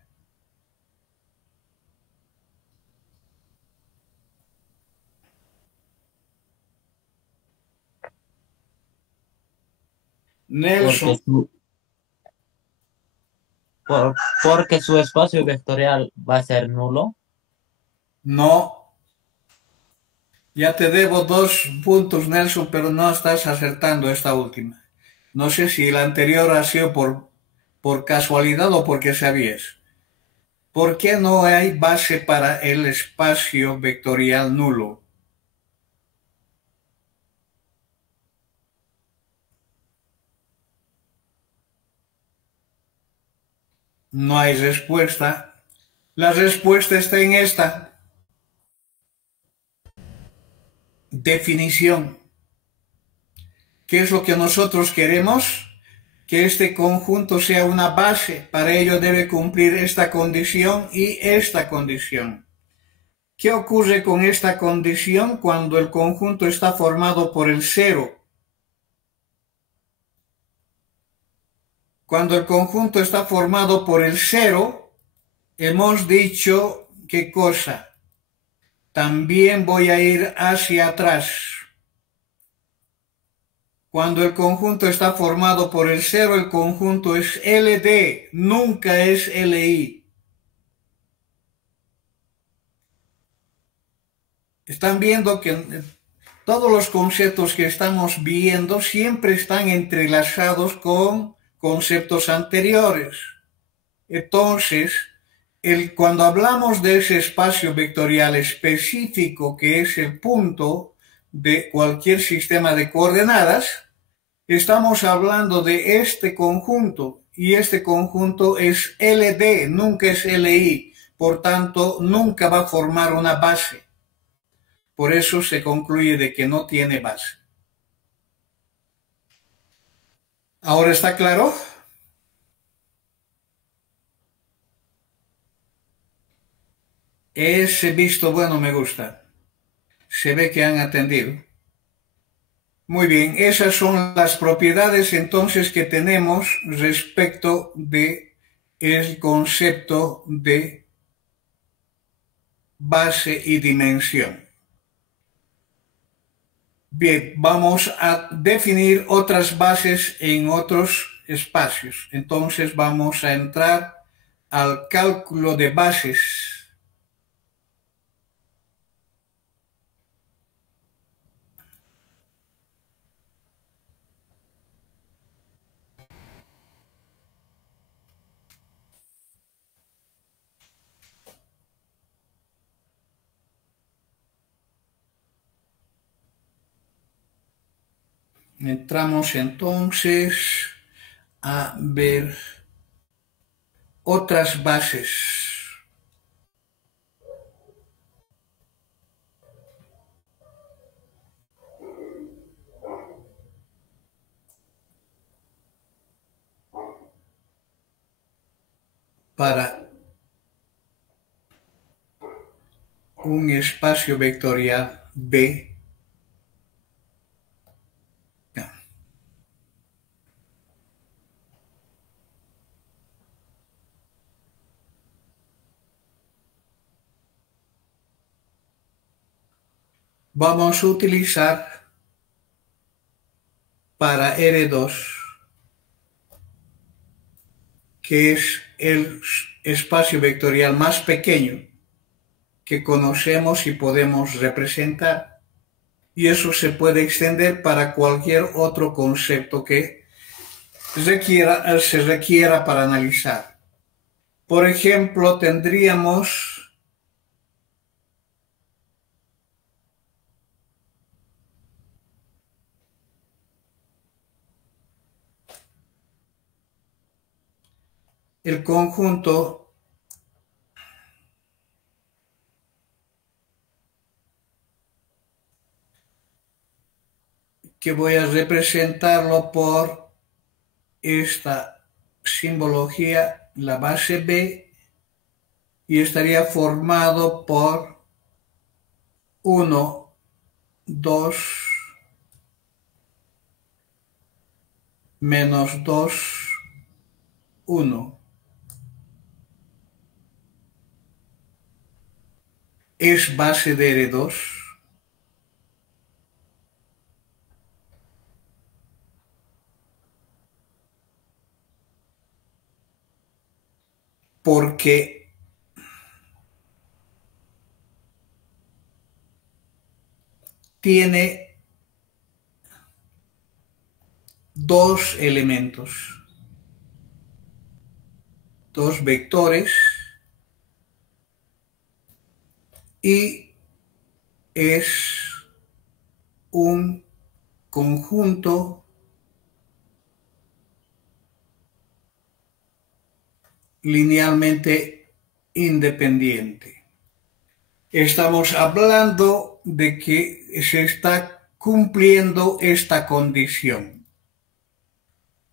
Porque Nelson, porque su espacio vectorial va a ser nulo. no. Ya te debo 2 puntos, Nelson, pero no estás acertando esta última. No sé si la anterior ha sido por casualidad o porque sabías. ¿Por qué no hay base para el espacio vectorial nulo? No hay respuesta. La respuesta está en esta definición. ¿Qué es lo que nosotros queremos? Que este conjunto sea una base. Para ello debe cumplir esta condición y esta condición. ¿Qué ocurre con esta condición cuando el conjunto está formado por el cero? Cuando el conjunto está formado por el cero, hemos dicho, ¿qué cosa? También voy a ir hacia atrás. Cuando el conjunto está formado por el cero, el conjunto es LD, nunca es LI. Están viendo que todos los conceptos que estamos viendo siempre están entrelazados con conceptos anteriores. Entonces, cuando hablamos de ese espacio vectorial específico que es el punto de cualquier sistema de coordenadas, estamos hablando de este conjunto y este conjunto es LD, nunca es LI, por tanto nunca va a formar una base. Por eso se concluye de que no tiene base. ¿Ahora está claro? Ese visto bueno me gusta. Se ve que han atendido. Muy bien, esas son las propiedades entonces que tenemos respecto de el concepto de base y dimensión. Bien, vamos a definir otras bases en otros espacios. Entonces vamos a entrar al cálculo de bases. Entramos entonces a ver otras bases. Para un espacio vectorial B. Vamos a utilizar para R2, que es el espacio vectorial más pequeño que conocemos y podemos representar. Y eso se puede extender para cualquier otro concepto que se requiera para analizar. Por ejemplo, tendríamos el conjunto que voy a representarlo por esta simbología, la base B, y estaría formado por 1, 2, menos 2, 1. Es base de R2. Porque tiene dos elementos, dos vectores, y es un conjunto linealmente independiente. Estamos hablando de que se está cumpliendo esta condición.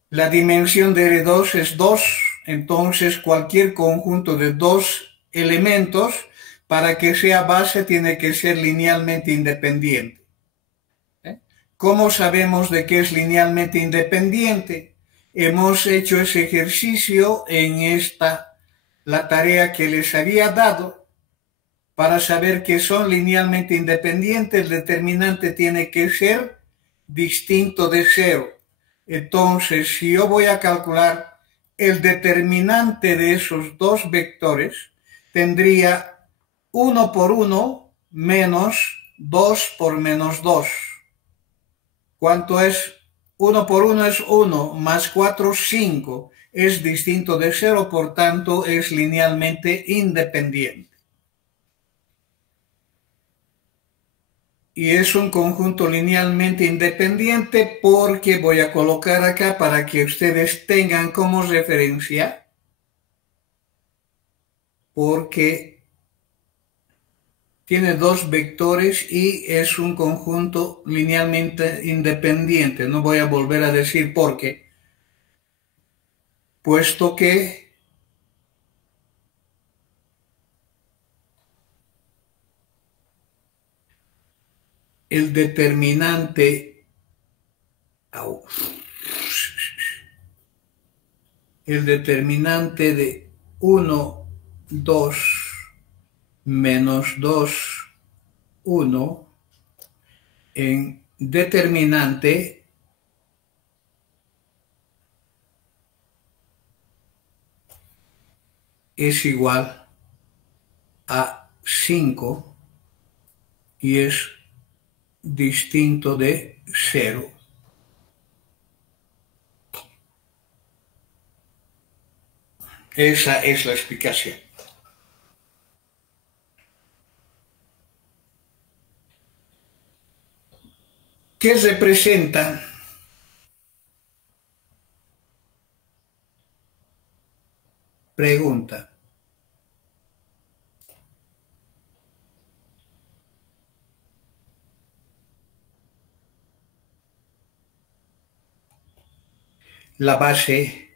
La dimensión de R2 es 2, entonces cualquier conjunto de dos elementos, para que sea base, tiene que ser linealmente independiente. ¿Cómo sabemos de que es linealmente independiente? Hemos hecho ese ejercicio en la tarea que les había dado. Para saber que son linealmente independientes, el determinante tiene que ser distinto de cero. Entonces, si yo voy a calcular el determinante de esos dos vectores, tendría 1 por 1 menos 2 por menos 2. ¿Cuánto es? 1 por 1 es 1, más 4, 5. Es distinto de 0, por tanto es linealmente independiente. Y es un conjunto linealmente independiente porque voy a colocar acá para que ustedes tengan como referencia, porque tiene dos vectores y es un conjunto linealmente independiente. No voy a volver a decir por qué, puesto que el determinante de 1, 2, menos 2, 1 en determinante es igual a 5 y es distinto de 0. Esa es la explicación. ¿Qué representa? Pregunta. La base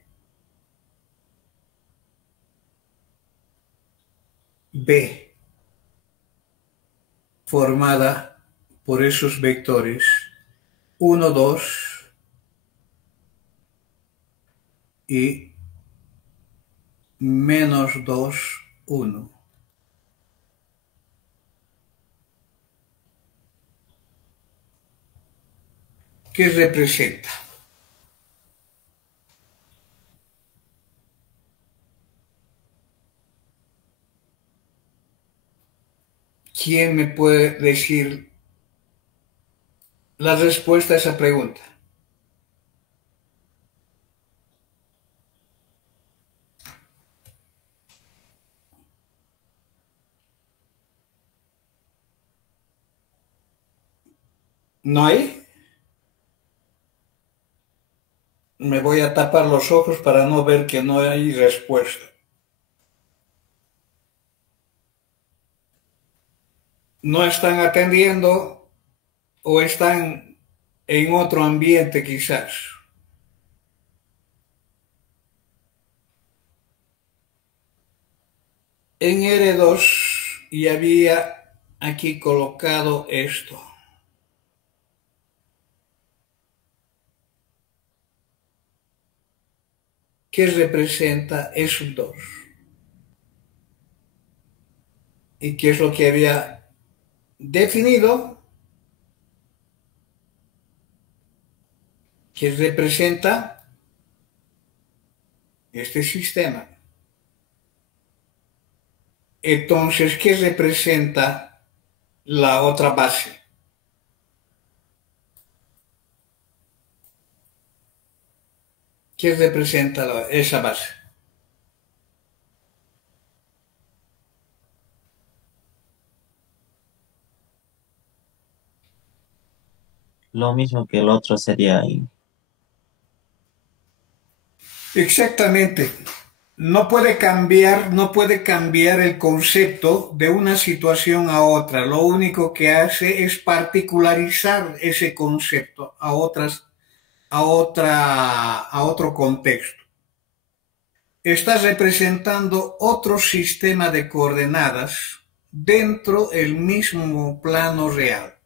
B formada por esos vectores 1, 2 y menos 2, 1. ¿Qué representa? ¿Quién me puede decir la respuesta a esa pregunta. ¿No hay? Me voy a tapar los ojos para no ver que no hay respuesta. No están atendiendo o están en otro ambiente quizás. En R2 y había aquí colocado esto. ¿Qué representa esos dos? ¿Y qué es lo que había definido? ¿Qué representa este sistema? Entonces, ¿qué representa la otra base? ¿Qué representa esa base? Lo mismo que el otro sería ahí. Exactamente. No puede cambiar el concepto de una situación a otra. Lo único que hace es particularizar ese concepto a otro contexto. Está representando otro sistema de coordenadas dentro del mismo plano real.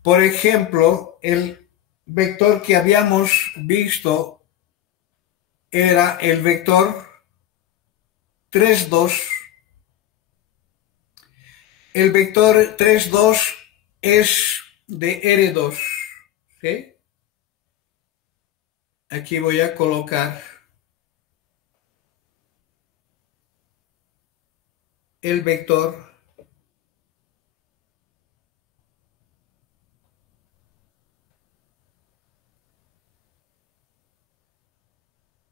Por ejemplo, el vector que habíamos visto era el vector 3, 2. El vector 3, 2 es de R2. ¿Sí? Aquí voy a colocar el vector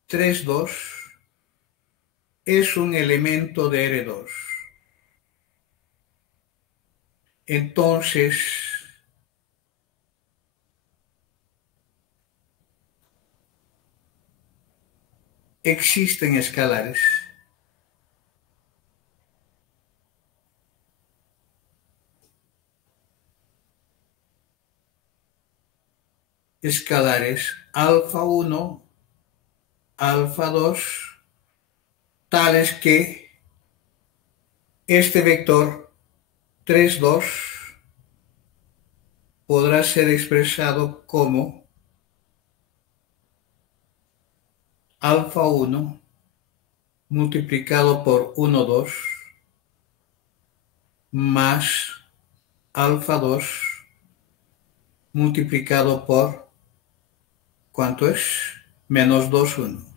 3, 2 es un elemento de R2. Entonces, existen escalares. Escalares alfa 1, alfa 2, tales que este vector 3, 2 podrá ser expresado como alfa 1 multiplicado por 1, 2 más alfa 2 multiplicado por, ¿cuánto es? Menos 2, 1.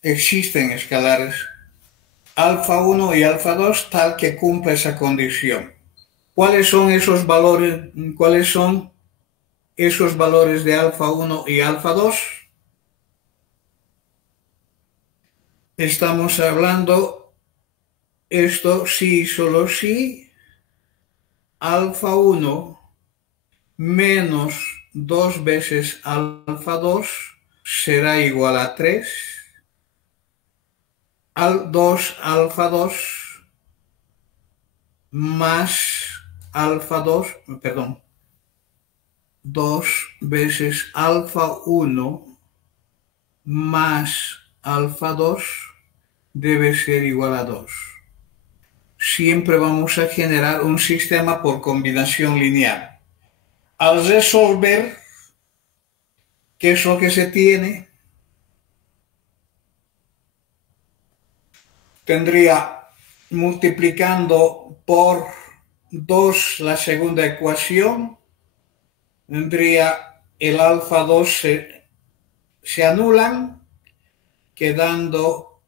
Existen escalares alfa 1 y alfa 2 tal que cumpla esa condición. ¿Cuáles son esos valores? ¿Cuáles son esos valores de alfa 1 y alfa 2? Estamos hablando esto sí, solo sí, alfa 1 menos 2 veces alfa 2 será igual a 3. 2 alfa 2 más alfa 2, perdón, 2 veces alfa 1 más alfa 2 debe ser igual a 2. Siempre vamos a generar un sistema por combinación lineal. Al resolver, ¿qué es lo que se tiene? Tendría multiplicando por 2 la segunda ecuación, tendría el alfa 2 se anulan, quedando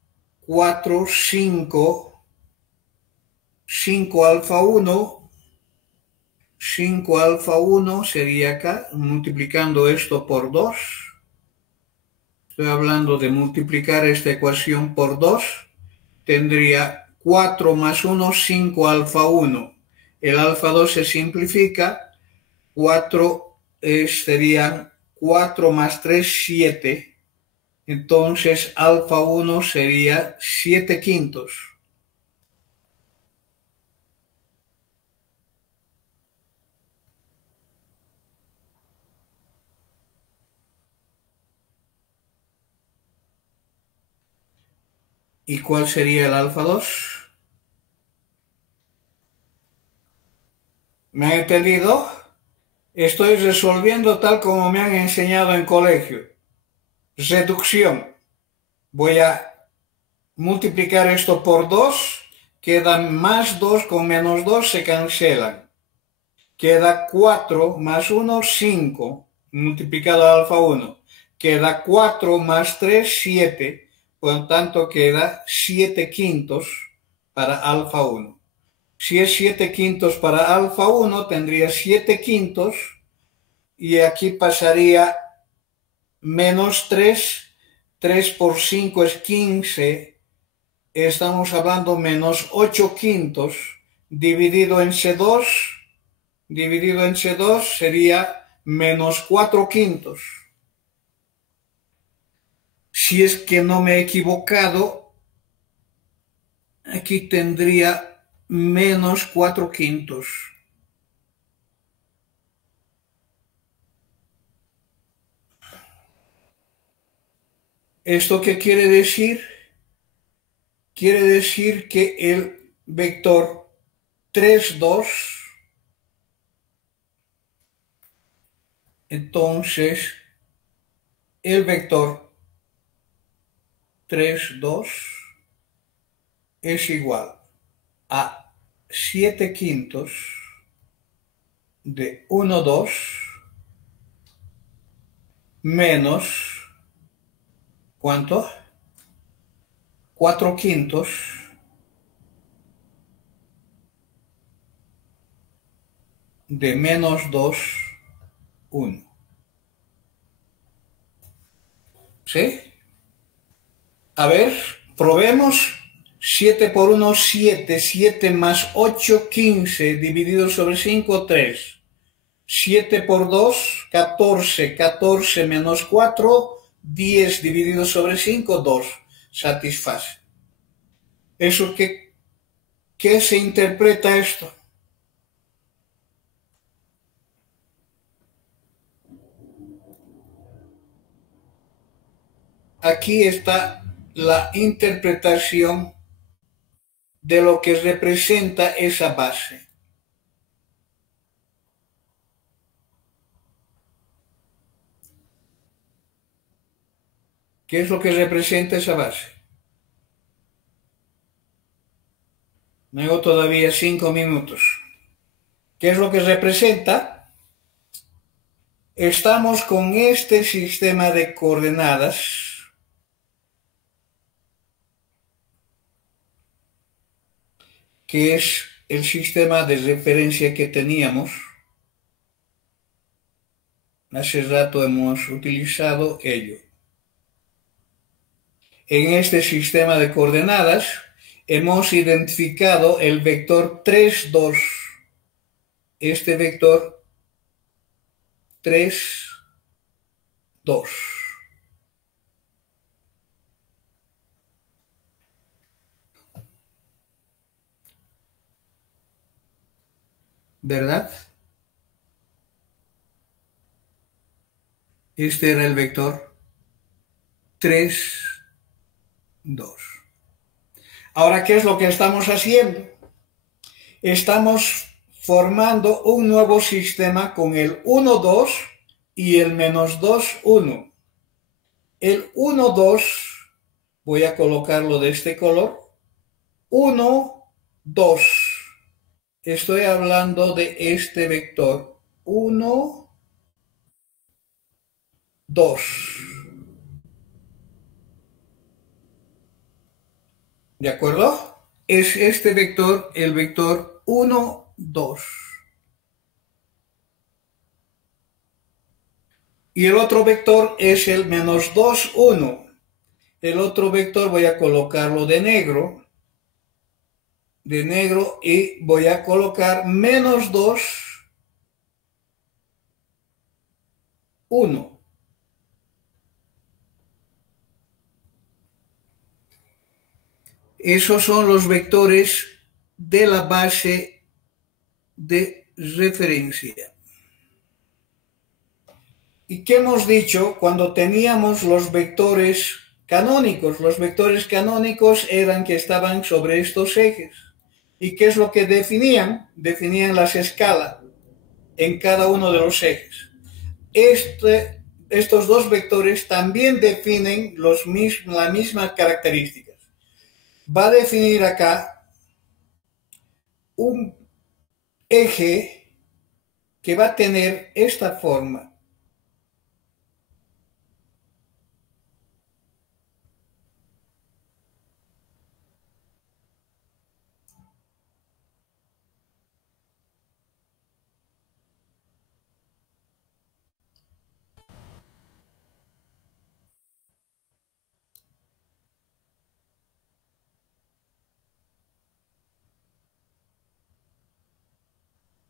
4, 5, 5 alfa 1, 5 alfa 1 sería acá, multiplicando esto por 2. Estoy hablando de multiplicar esta ecuación por 2. Tendría 4 más 1, 5 alfa 1. El alfa 2 se simplifica. 4 serían 4 más 3, 7. Entonces alfa 1 sería 7 quintos. ¿Y cuál sería el alfa 2? ¿Me han entendido? Estoy resolviendo tal como me han enseñado en colegio. Reducción. Voy a multiplicar esto por 2. Quedan más 2 con menos 2 se cancelan. Queda 4 más 1, 5. Multiplicado alfa 1. Queda 4 más 3, 7. Por lo tanto, queda 7 quintos para alfa 1. Si es 7 quintos para alfa 1, tendría 7 quintos. Y aquí pasaría menos 3. 3 por 5 es 15. Estamos hablando menos 8 quintos. Dividido en C2. Dividido en C2 sería menos 4 quintos. Si es que no me he equivocado, aquí tendría menos 4 quintos. ¿Esto qué quiere decir? Quiere decir que el vector 3, 2, entonces el vector 3, 2 es igual a 7 quintos de 1, 2 menos, ¿cuánto? 4 quintos de menos 2, 1. ¿Sí? A ver, probemos. 7 por 1, 7. 7 más 8, 15. Dividido sobre 5, 3. 7 por 2, 14. 14 menos 4, 10. Dividido sobre 5, 2. Satisface. ¿Eso qué se interpreta esto? Aquí está la interpretación de lo que representa esa base. ¿Qué es lo que representa esa base? Tengo todavía 5 minutos. ¿Qué es lo que representa? Estamos con este sistema de coordenadas que es el sistema de referencia que teníamos. Hace rato hemos utilizado ello. En este sistema de coordenadas hemos identificado el vector 3, 2. Este vector 3, 2. ¿Verdad? Este era el vector 3, 2. Ahora, ¿qué es lo que estamos haciendo? Estamos formando un nuevo sistema con el 1, 2 y el menos 2, 1. El 1, 2, voy a colocarlo de este color. 1, 2. Estoy hablando de este vector. 1, 2. ¿De acuerdo? Es este vector, el vector 1, 2. Y el otro vector es el menos 2, 1. El otro vector voy a colocarlo de negro, y voy a colocar menos 2, 1. Esos son los vectores de la base de referencia. ¿Y qué hemos dicho cuando teníamos los vectores canónicos? Los vectores canónicos eran que estaban sobre estos ejes. ¿Y qué es lo que definían? Definían las escalas en cada uno de los ejes. Estos dos vectores también definen las mismas características. Va a definir acá un eje que va a tener esta forma.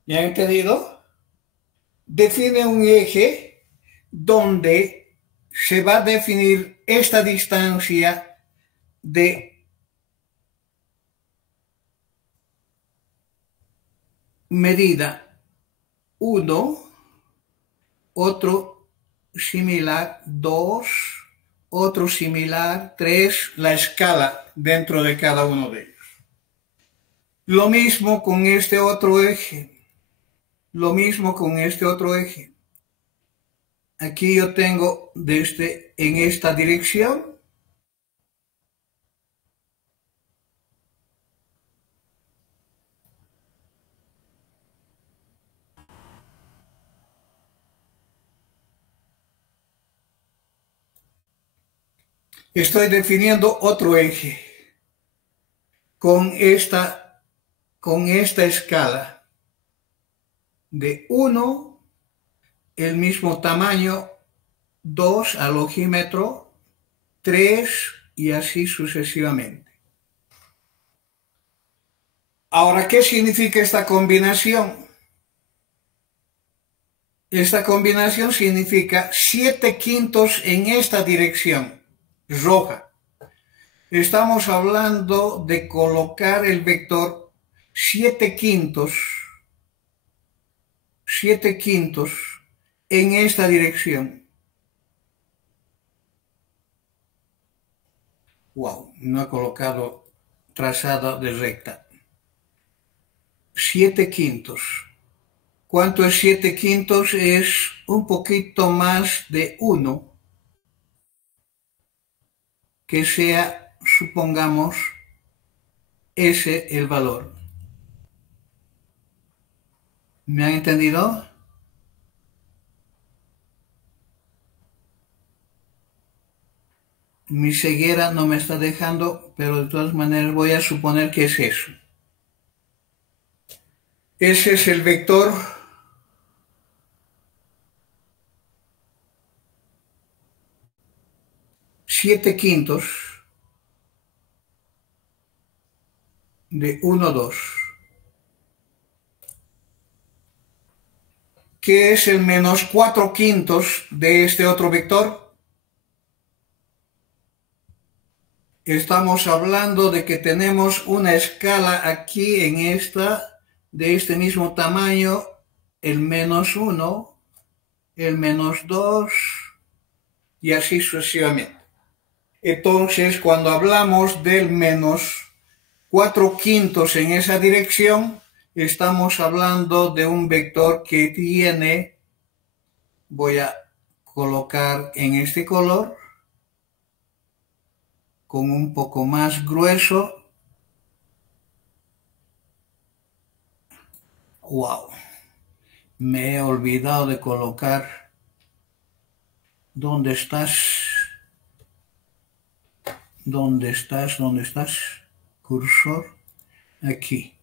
¿Me han entendido? Define un eje donde se va a definir esta distancia de medida 1, otro similar 2, otro similar 3, la escala dentro de cada uno de ellos. Lo mismo con este otro eje. Lo mismo con este otro eje. Aquí yo tengo en esta dirección. Estoy definiendo otro eje con esta escala de 1, el mismo tamaño, 2 al ojímetro, 3 y así sucesivamente. Ahora, ¿qué significa esta combinación? Esta combinación significa 7/5 en esta dirección, roja. Estamos hablando de colocar el vector 7/5 en esta dirección. Wow, no he colocado trazado de recta. 7/5. ¿Cuánto es 7/5? Es un poquito más de 1. Que sea, supongamos, ese el valor. ¿Me han entendido? Mi ceguera no me está dejando, pero de todas maneras voy a suponer que es eso. Ese es el vector 7/5 de 1, 2. ¿Qué es el menos 4/5 de este otro vector? Estamos hablando de que tenemos una escala aquí en esta, de este mismo tamaño, el menos 1, el menos 2 y así sucesivamente. Entonces, cuando hablamos del menos 4/5 en esa dirección, estamos hablando de un vector que tiene, voy a colocar en este color, con un poco más grueso. Wow, me he olvidado de colocar. ¿Dónde estás? ¿Dónde estás? ¿Dónde estás? cursor aquí.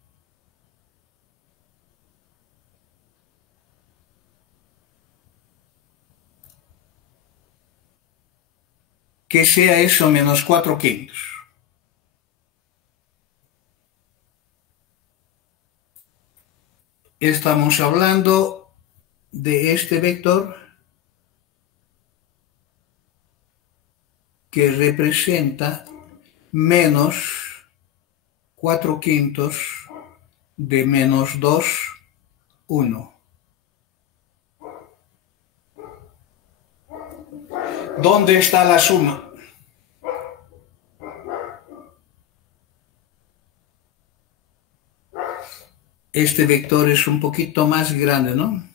Que sea eso menos 4/5. Estamos hablando de este vector que representa menos 4/5 de menos 2, 1. ¿Dónde está la suma? Este vector es un poquito más grande, ¿no?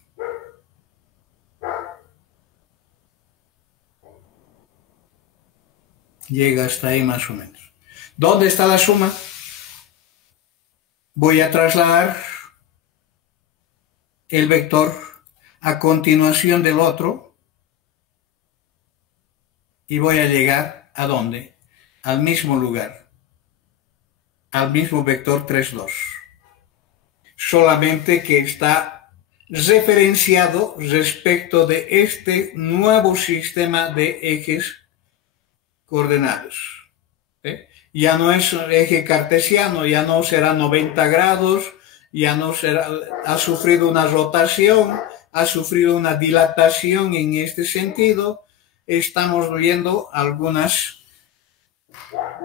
Llega hasta ahí más o menos. ¿Dónde está la suma? Voy a trasladar el vector a continuación del otro y voy a llegar ¿a dónde? Al mismo lugar, al mismo vector 3, 2. Solamente que está referenciado respecto de este nuevo sistema de ejes coordenados. Ya no es eje cartesiano, ya no será 90 grados, ya no será, ha sufrido una rotación, ha sufrido una dilatación en este sentido. Estamos viendo algunas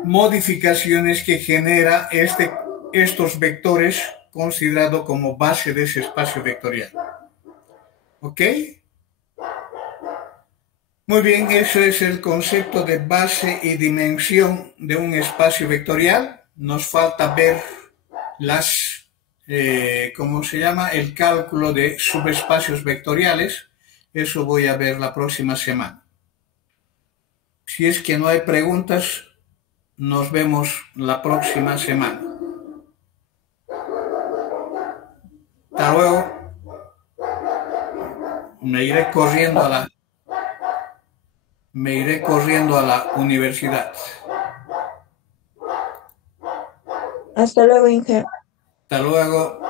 modificaciones que genera estos vectores considerado como base de ese espacio vectorial. ¿Ok? Muy bien, eso es el concepto de base y dimensión de un espacio vectorial. Nos falta ver ¿cómo se llama? El cálculo de subespacios vectoriales. Eso voy a ver la próxima semana. Si es que no hay preguntas, nos vemos la próxima semana. Hasta luego. Me iré corriendo a la universidad. Hasta luego, Inge. Hasta luego.